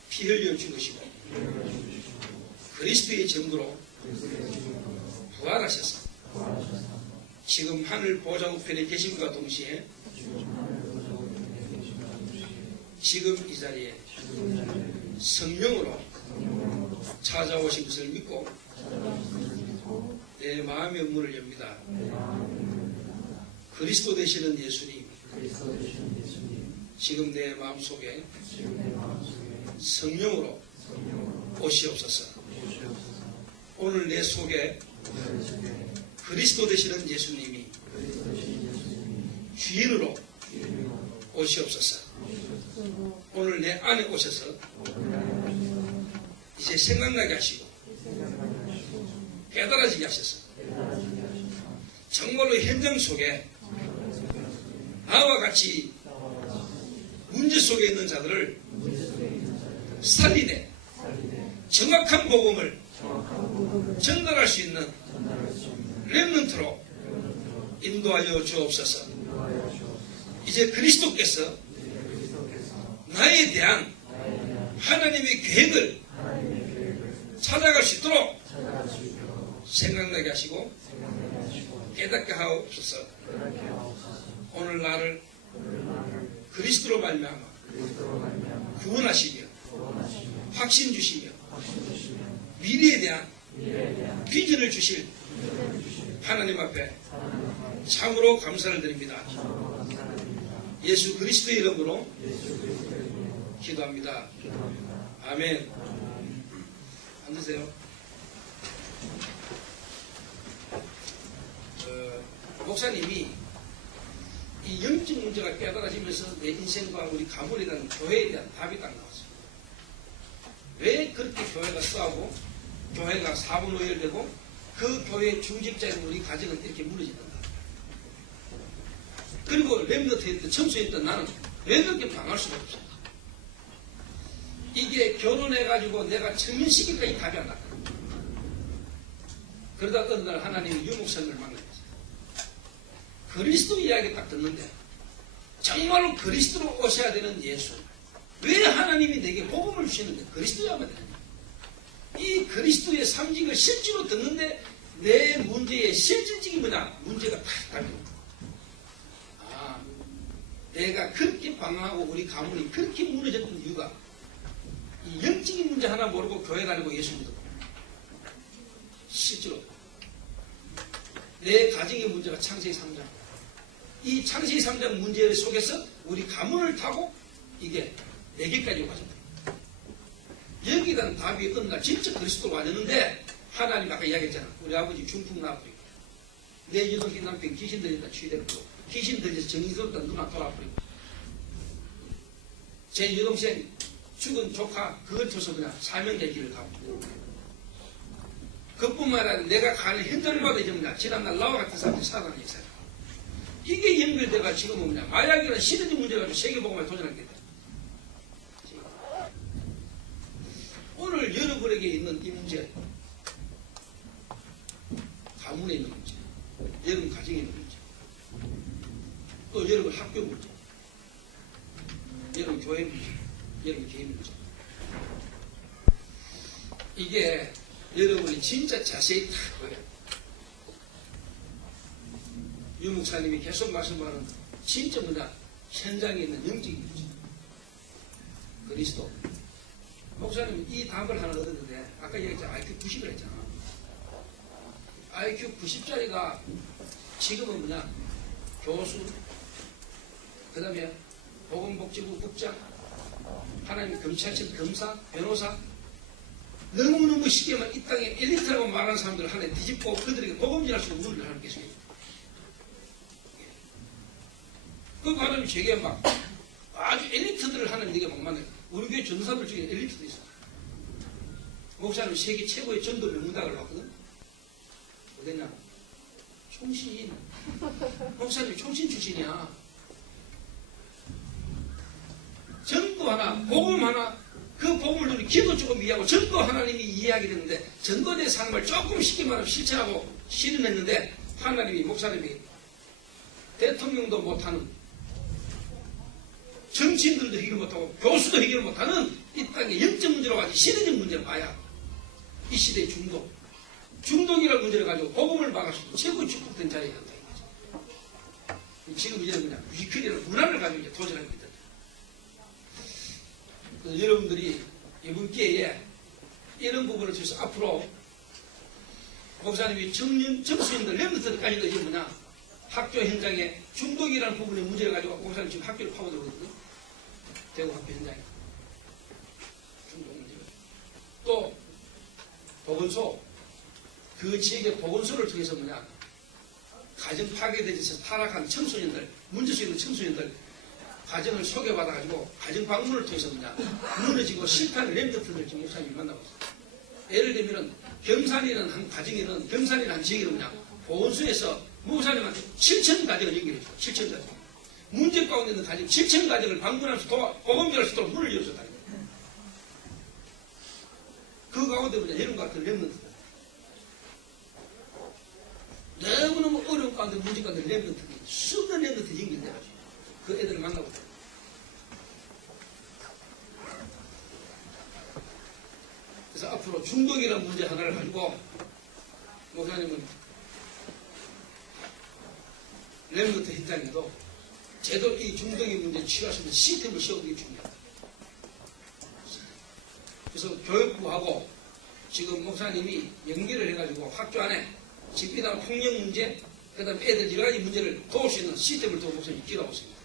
피 흘려 죽으시고 그리스도의 증거로 부활하셔서 지금 하늘 보좌 우편에 계심과 동시에 지금 이 자리에 성령으로 찾아오신 것을 믿고 내 마음의 문을 엽니다. 그리스도 되시는 예수님, 지금 내 마음속에 성령으로 오시옵소서. 오늘 내 속에 그리스도 되시는 예수님이 주인으로 오시옵소서. 오늘 내 안에 오셔서 이제 생각나게 하시고 깨달아지게 하셔서 정말로 현장 속에 나와 같이 문제 속에 있는 자들을 살리되 정확한 복음을 전달할 수 있는 렘넌트로 인도하여 주옵소서. 이제 그리스도께서 나에 대한 하나님의 계획을 찾아갈 수 있도록 생각나게 하시고 깨닫게 하옵소서. 오늘 나를 그리스도로 말미암아 구원하시며 확신 주시며 미래에 대한 비전을 주실 하나님 앞에 참으로 감사를 드립니다. 예수 그리스도의 이름으로 기도합니다. 아멘. 앉으세요. 목사님이 이 영적 문제가 깨달아지면서 내 인생과 우리 가문에 대한 교회에 대한 답이 딱 나왔어요. 왜 그렇게 교회가 싸우고 교회가 사분오열되고 그 교회의 중직자인 우리 가정은 이렇게 무너진다. 그리고 렘너트했던 청소했던 나는 왜 그렇게 방할 수가 없어. 이게 결혼해가지고 내가 청년시기까지 답이 안 났다. 그러다 어느 날 하나님이 유목사님을 만났어요. 그리스도 이야기 딱 듣는데 정말로 그리스도로 오셔야 되는 예수, 왜 하나님이 내게 복음을 주시는데 그리스도야만 되느냐. 이 그리스도의 상징을 실제로 듣는데 내 문제의 실질적인 뭐냐, 문제가 딱 답이 온다. 아, 내가 그렇게 방황하고 우리 가문이 그렇게 무너졌던 이유가 이 영적인 문제 하나 모르고 교회 다니고 예수 믿고 실제로 내 가정의 문제가 창세기 3장, 이 창세기 3장 문제 속에서 우리 가문을 타고 이게 내게까지 와졌다. 여기에 대한 답이 어느 날 진짜 그리스도로 와졌는데 하나님 아까 이야기했잖아. 우리 아버지 중풍 나버리고 내 여동생 남편 귀신 들린다 취되고 귀신 들려서 정신스럽다 누나 돌아버리고 제 여동생 죽은 조카 그걸 쳐서 그냥 사명의 길을 가고 그뿐만 아니라 내가 가는 현장마다 이제 뭐냐, 지난날 나와 같은 사람들이 살아나는 역사죠. 이게 연결돼가 지금은 뭐냐, 마약이라는 시대적 문제 가지고 세계복음에 도전하겠다. 오늘 여러분에게 있는 이 문제, 가문에 있는 문제, 여러분 가정에 있는 문제, 또 여러분 학교 문제, 여러분 교회 문제, 여러분 개인 문제. 이게 여러분이 진짜 자세히 다 보여요. 유 목사님이 계속 말씀하는 진짜 뭐냐, 현장에 있는 영적인 문제. 그리스도. 목사님 이 답을 하나 얻었는데 아까 얘기했잖아. IQ 90을 했잖아. IQ 90짜리가 지금은 뭐냐, 교수, 그 다음에 보건복지부 국장, 하나님 경찰청 검사, 변호사, 너무너무 쉽게 이 땅에 엘리트라고 말하는 사람들을 하나 뒤집고 그들에게 복음질할 수 있는 문을 하는 게 있어요. 그 과정이 제게 막 아주 엘리트들을 하나님에게 막 만나요. 우리 교회 전도사들 중에 엘리트도 있어. 목사님 세계 최고의 전도 명문당을 봤거든. 어딨냐? 총신. 목사님 총신 출신이야. 전도 하나, 복음 하나, 그 복음을 누리 기도 조금 이해하고 전도 하나님이 이해하게 됐는데 전도의 삶을 조금 쉽게 말하면 실천하고 실현했는데 하나님이 목사님이 대통령도 못하는, 정치인들도 해결 못하고 교수도 해결 못하는 이 땅의 영적 문제로 가지고 시대적 문제를 봐야 이 시대의 중독이라는 문제를 가지고 복음을 막을 수 있는 최고의 축복된 자리에 간다 이거죠. 지금 이제는 그냥 위클이라는 문화를 가지고 이제 도전하고 있다. 그래서 여러분들이 이번 기회에 이런 부분을 통해서 앞으로 목사님이 청소년들 렘넌트들까지도 이제 뭐냐, 학교 현장에 중독이라는 부분의 문제를 가지고 목사님 지금 학교를 파고들거든요. 대구 학교 현장에 중독 문제. 또 보건소, 그 지역의 보건소를 통해서 뭐냐, 가정 파괴되어서 타락한 청소년들, 문제수 있는 청소년들 가정을 소개받아가지고 가정 방문을 통해서 뭐냐, 무너지고 실패하는 렘넌트들 지금 목사님이 만나고 있어요. 예를 들면 경산이라는 한 가정에는, 경산이라는 한 지역에는 뭐냐, 보건소에서 목사님한테 7천 가정을 연결해줘. 7천 가정. 문제 가운데 있는 가정 7천 가정을 방문하면서 복음전할 수 있도록 문을 열어줬다는 거예요. 그 가운데 뭐냐, 이런 것 같은 렘넌트들. 너무너무 어려운 가운데 문제 가운데 렘넌트들이 수많은 렘넌트 연결돼가지고 그 애들을 만나고 있다. 그래서 앞으로 중독이라는 문제 하나를 가지고 목사님은 렘넌트 현장에도 제대로 이 중독의 문제에 취할 수 있는 시스템을 세우는 게 중요하다. 그래서 교육부하고 지금 목사님이 연계를 해가지고 학교 안에 집이나 폭력 문제, 그 다음에 애들 여러 가지 문제를 도울 수 있는 시스템을 두고 목사님이 기도하고 있습니다.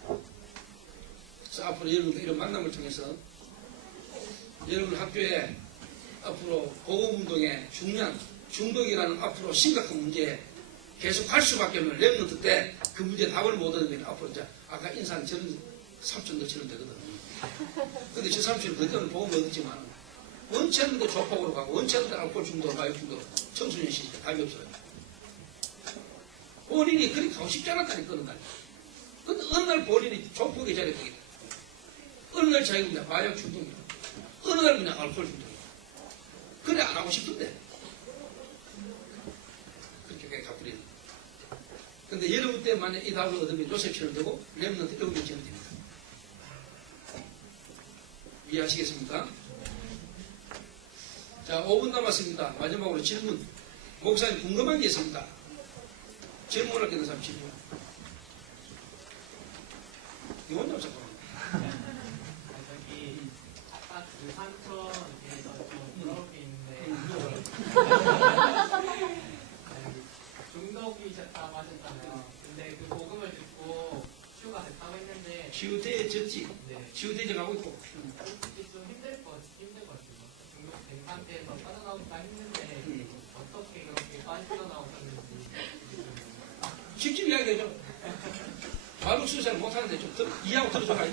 그래서 앞으로 여러분들 이런 만남을 통해서 여러분 학교에 앞으로 보건운동에 중요한 중독이라는 앞으로 심각한 문제에 계속 갈 수밖에 없는 렘넌트 때 그 문제 답을 못 얻으면 앞으로 이제 아까 인사한 저런 삼촌들처럼 되거든. 근데 저 삼촌은 그때는 복음을 얻었지만 원치 않는데 조폭으로 가고 원치 않는데 알코올 중독, 마약 중독, 청소년 시절 답이 없어요. 본인이 그렇게 가고 싶지 않았다니까, 어느 날. 근데 어느 날 본인이 조폭의 자리에 보게 돼. 어느 날 자기가 그냥 마약 중독이야. 어느 날 그냥 알코올 중독이야. 그래 안 하고 싶은데. 그렇게 가버리는. 근데 여러분 때 만약 이 답을 얻으면 요셉처럼 되고 렘넌트 여기처럼 됩니다. 이해하시겠습니까? 자, 5분 남았습니다. 마지막으로 질문. 목사님 궁금한 게 있습니다. 질문할 게 있는 사람 질문. 이거 혼자 잠깐만. 저기 아까 그 삼촌 대해서 좀 물어볼 게 있는데 중독이셨다고 하셨잖아요. 근데 그 복음을 듣고 치유가 됐다고 했는데 치유되어졌지. 네. 치유되져 가고 있고. 솔직히 좀 힘들 것 같아요. 중독된 상태에서 빠져나오기가 힘든데 어떻게 그렇게 빠져나오셨는지. 직접 이야기해줘. 바로 수사를 못하는데 좀 이해하고 들어줘라.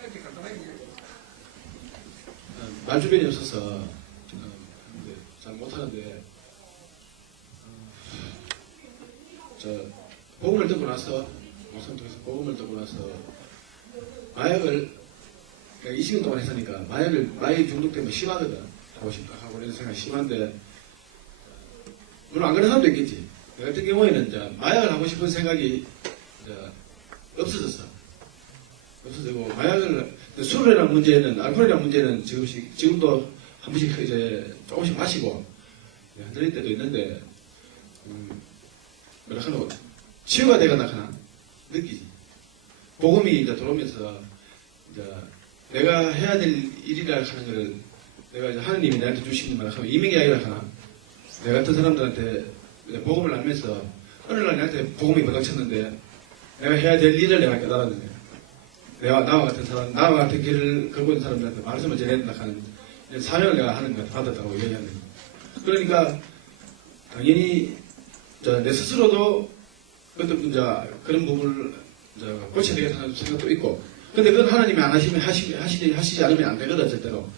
이렇게 간단하게 말주변이 없어서 잘 못하는데 저 복음을 듣고 나서 목사님 통해서 복음을 듣고 나서 마약을 20년 동안 했으니까 마약 중독 때문에 심하거든. 하고 이런 생각이 심한데 물론 안 그런 사람도 있겠지. 내가 같은 경우에는 이제 마약을 하고 싶은 생각이 없어졌어. 없어지고 마약을 술이라는 문제는 알코올이라는 문제는 지금도 한 번씩 이제 조금씩 마시고 흔들릴 때도 있는데 뭐라 하노 치유가 되거나 하나 느끼지. 복음이 이제 들어오면서 이제 내가 해야 될 일이라 하는 거를 내가 이제 하느님이 나한테 주시는 말 하면 이민이 아니라 하나 내가 같은 사람들한테 복음을 알면서 어느 날 나한테 복음이 부닥쳤는데 내가 해야 될 일을 내가 깨달았는 거야. 내가 나와 같은 길을 걷고 있는 사람들한테 말씀을 전해야 된다 하는 사명을 내가 하는 것 받았다고 얘기하는 거야. 그러니까 당연히 내 스스로도 어떤 그런 부분을 고쳐야 되겠다는 생각도 있고 근데 그건 하나님이 안 하시지 않으면 안 되거든 절대로.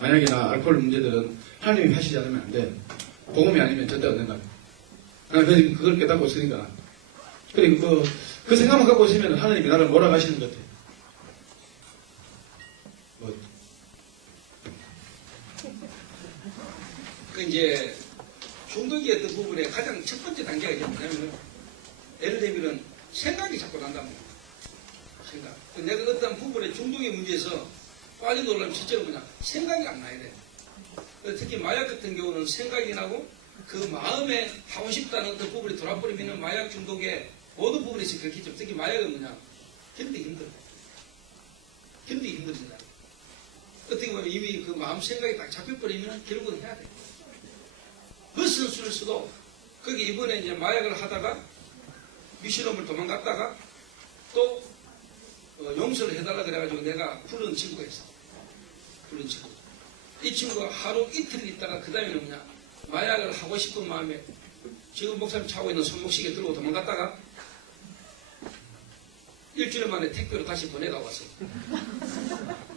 마약이나 알코올 문제들은 하나님이 하시지 않으면 안 돼. 복음이 아니면 절대 안 된다. 그래서 그걸 깨닫고 있으니까. 그리고 그 생각만 갖고 있으면 하나님이 나를 몰아가시는 것 같아. 그 이제 중독이 어떤 부분에 가장 첫 번째 단계가 뭐냐면 예를 들면 생각이 자꾸 난단 말이야. 생각. 내가 어떤 부분에 중독의 문제에서 빠져들려면 실제로 그냥 생각이 안 나야 돼. 특히 마약 같은 경우는 생각이 나고 그 마음에 하고 싶다는 어떤 부분이 돌아버리면 마약 중독의 모든 부분에서 그렇겠죠. 특히 마약은 뭐냐 견디기 힘들어. 견디기 힘들잖아. 어떻게 보면 이미 그 마음 생각이 딱 잡혀버리면 결국은 해야 돼. 무슨 수를 써도 거기 이번에 이제 마약을 하다가 미션홈을 도망갔다가 또 용서를 해달라 그래가지고 내가 부른 친구가 있어. 부른 친구. 이 친구가 하루 이틀 있다가 그 다음에는 그냥 마약을 하고 싶은 마음에 지금 목사님 차고 있는 손목시계 들고 도망갔다가 일주일 만에 택배로 다시 보내가 왔어.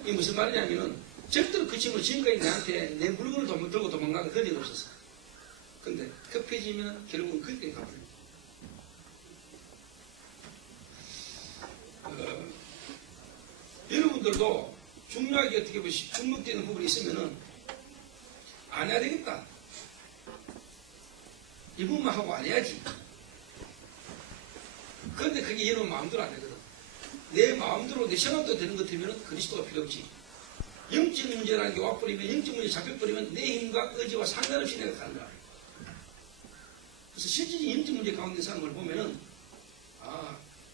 이게 무슨 말이냐면은 절대로 그 친구는 지금까지 나한테 내 물건을 들고 도망가는 그런 일 없었어. 근데 급해지면 결국은 그때 가버려. 여러분들도 중요하게 어떻게 보면 중독되는 부분이 있으면은 안 해야 되겠다. 이 부분만 하고 안 해야지. 그런데 그게 여러분 마음대로 안 되거든. 내 마음대로 내 생각도 되는 것 같으면 그리스도가 필요 없지. 영적 문제라는 게 와버리면 영적 문제 잡혀버리면 내 힘과 의지와 상관없이 내가 가는 거야. 그래서 실질적인 영적 문제 가운데 사람을 보면은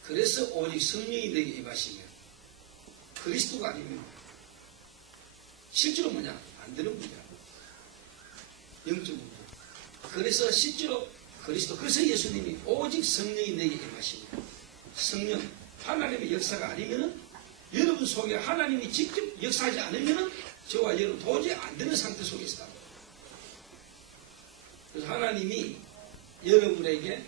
그래서 오직 성령이 내게 임하시면 그리스도가 아니면 실제로 뭐냐 안 되는 문제야. 영적 문제. 그래서 실제로 그리스도 그래서 예수님이 오직 성령이 내게 임하시면 성령 하나님의 역사가 아니면은 여러분 속에 하나님이 직접 역사하지 않으면은 저와 여러분 도저히 안 되는 상태 속에 있다. 그래서 하나님이 여러분에게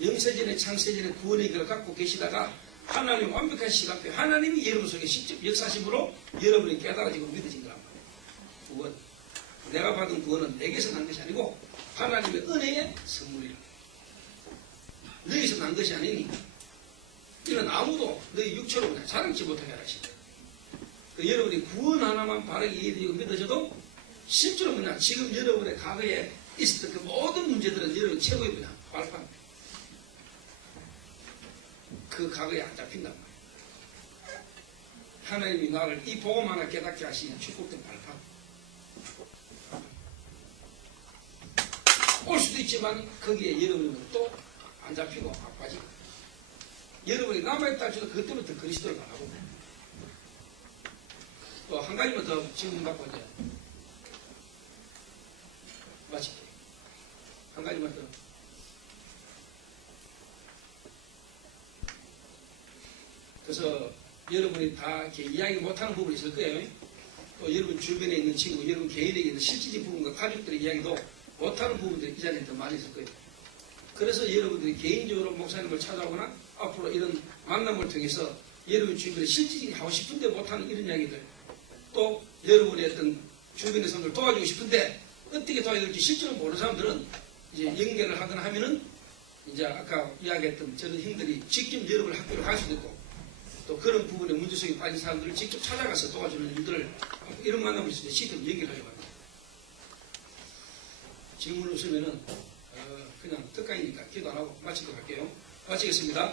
영세전에 창세전에 구원의 길을 갖고 계시다가 하나님 완벽한 시간표 하나님이 여러분 속에 직접 역사심으로 여러분이 깨달아지고 믿어진 거란 말이에요. 구원. 내가 받은 구원은 내게서 난 것이 아니고 하나님의 은혜의 선물이라. 너에게서 난 것이 아니니 이는 아무도 너희 육체로 그냥 자랑치 못하게 하시다. 여러분이 구원 하나만 바르게 이해되고 믿어져도 실제로 뭐냐 지금 여러분의 과거에 있었던 그 모든 문제들은 여러분 최고의 뭐냐 발판. 그 과거에 안 잡힌단 말이에요. 하나님이 나를 이 복음 하나 깨닫게 하시는 축복된 발판. 올 수도 있지만 거기에 여러분은 또 안 잡히고 바빠지고 여러분이 남아있다 할지도 그것 때문에 더 그리스도를 바라고 또 한 가지만 더 질문 받고 이제 마칠게요. 한 가지만 더. 그래서 여러분이 다 이렇게 이야기 못하는 부분이 있을 거예요. 또 여러분 주변에 있는 친구, 여러분 개인에게 있는 실질적인 부분과 가족들의 이야기도 못하는 부분들이 이 자리에 더 많이 있을 거예요. 그래서 여러분들이 개인적으로 목사님을 찾아오거나 앞으로 이런 만남을 통해서 여러분 주변에 실질적인 하고 싶은데 못하는 이런 이야기들 또 여러분의 어떤 주변의 사람들 도와주고 싶은데 어떻게 도와야 될지 실제로 모르는 사람들은 이제 연결을 하거나 하면은 이제 아까 이야기했던 저런 형들이 직접 여러분 학교를 갈 수도 있고 또 그런 부분에 문제성이 빠진 사람들을 직접 찾아가서 도와주는 일들을 이런 만남을 있을 때 직접 연결하려고 합니다. 질문 없으면은 그냥 특강이니까 기도 안 하고 마치도록 할게요. 마치겠습니다.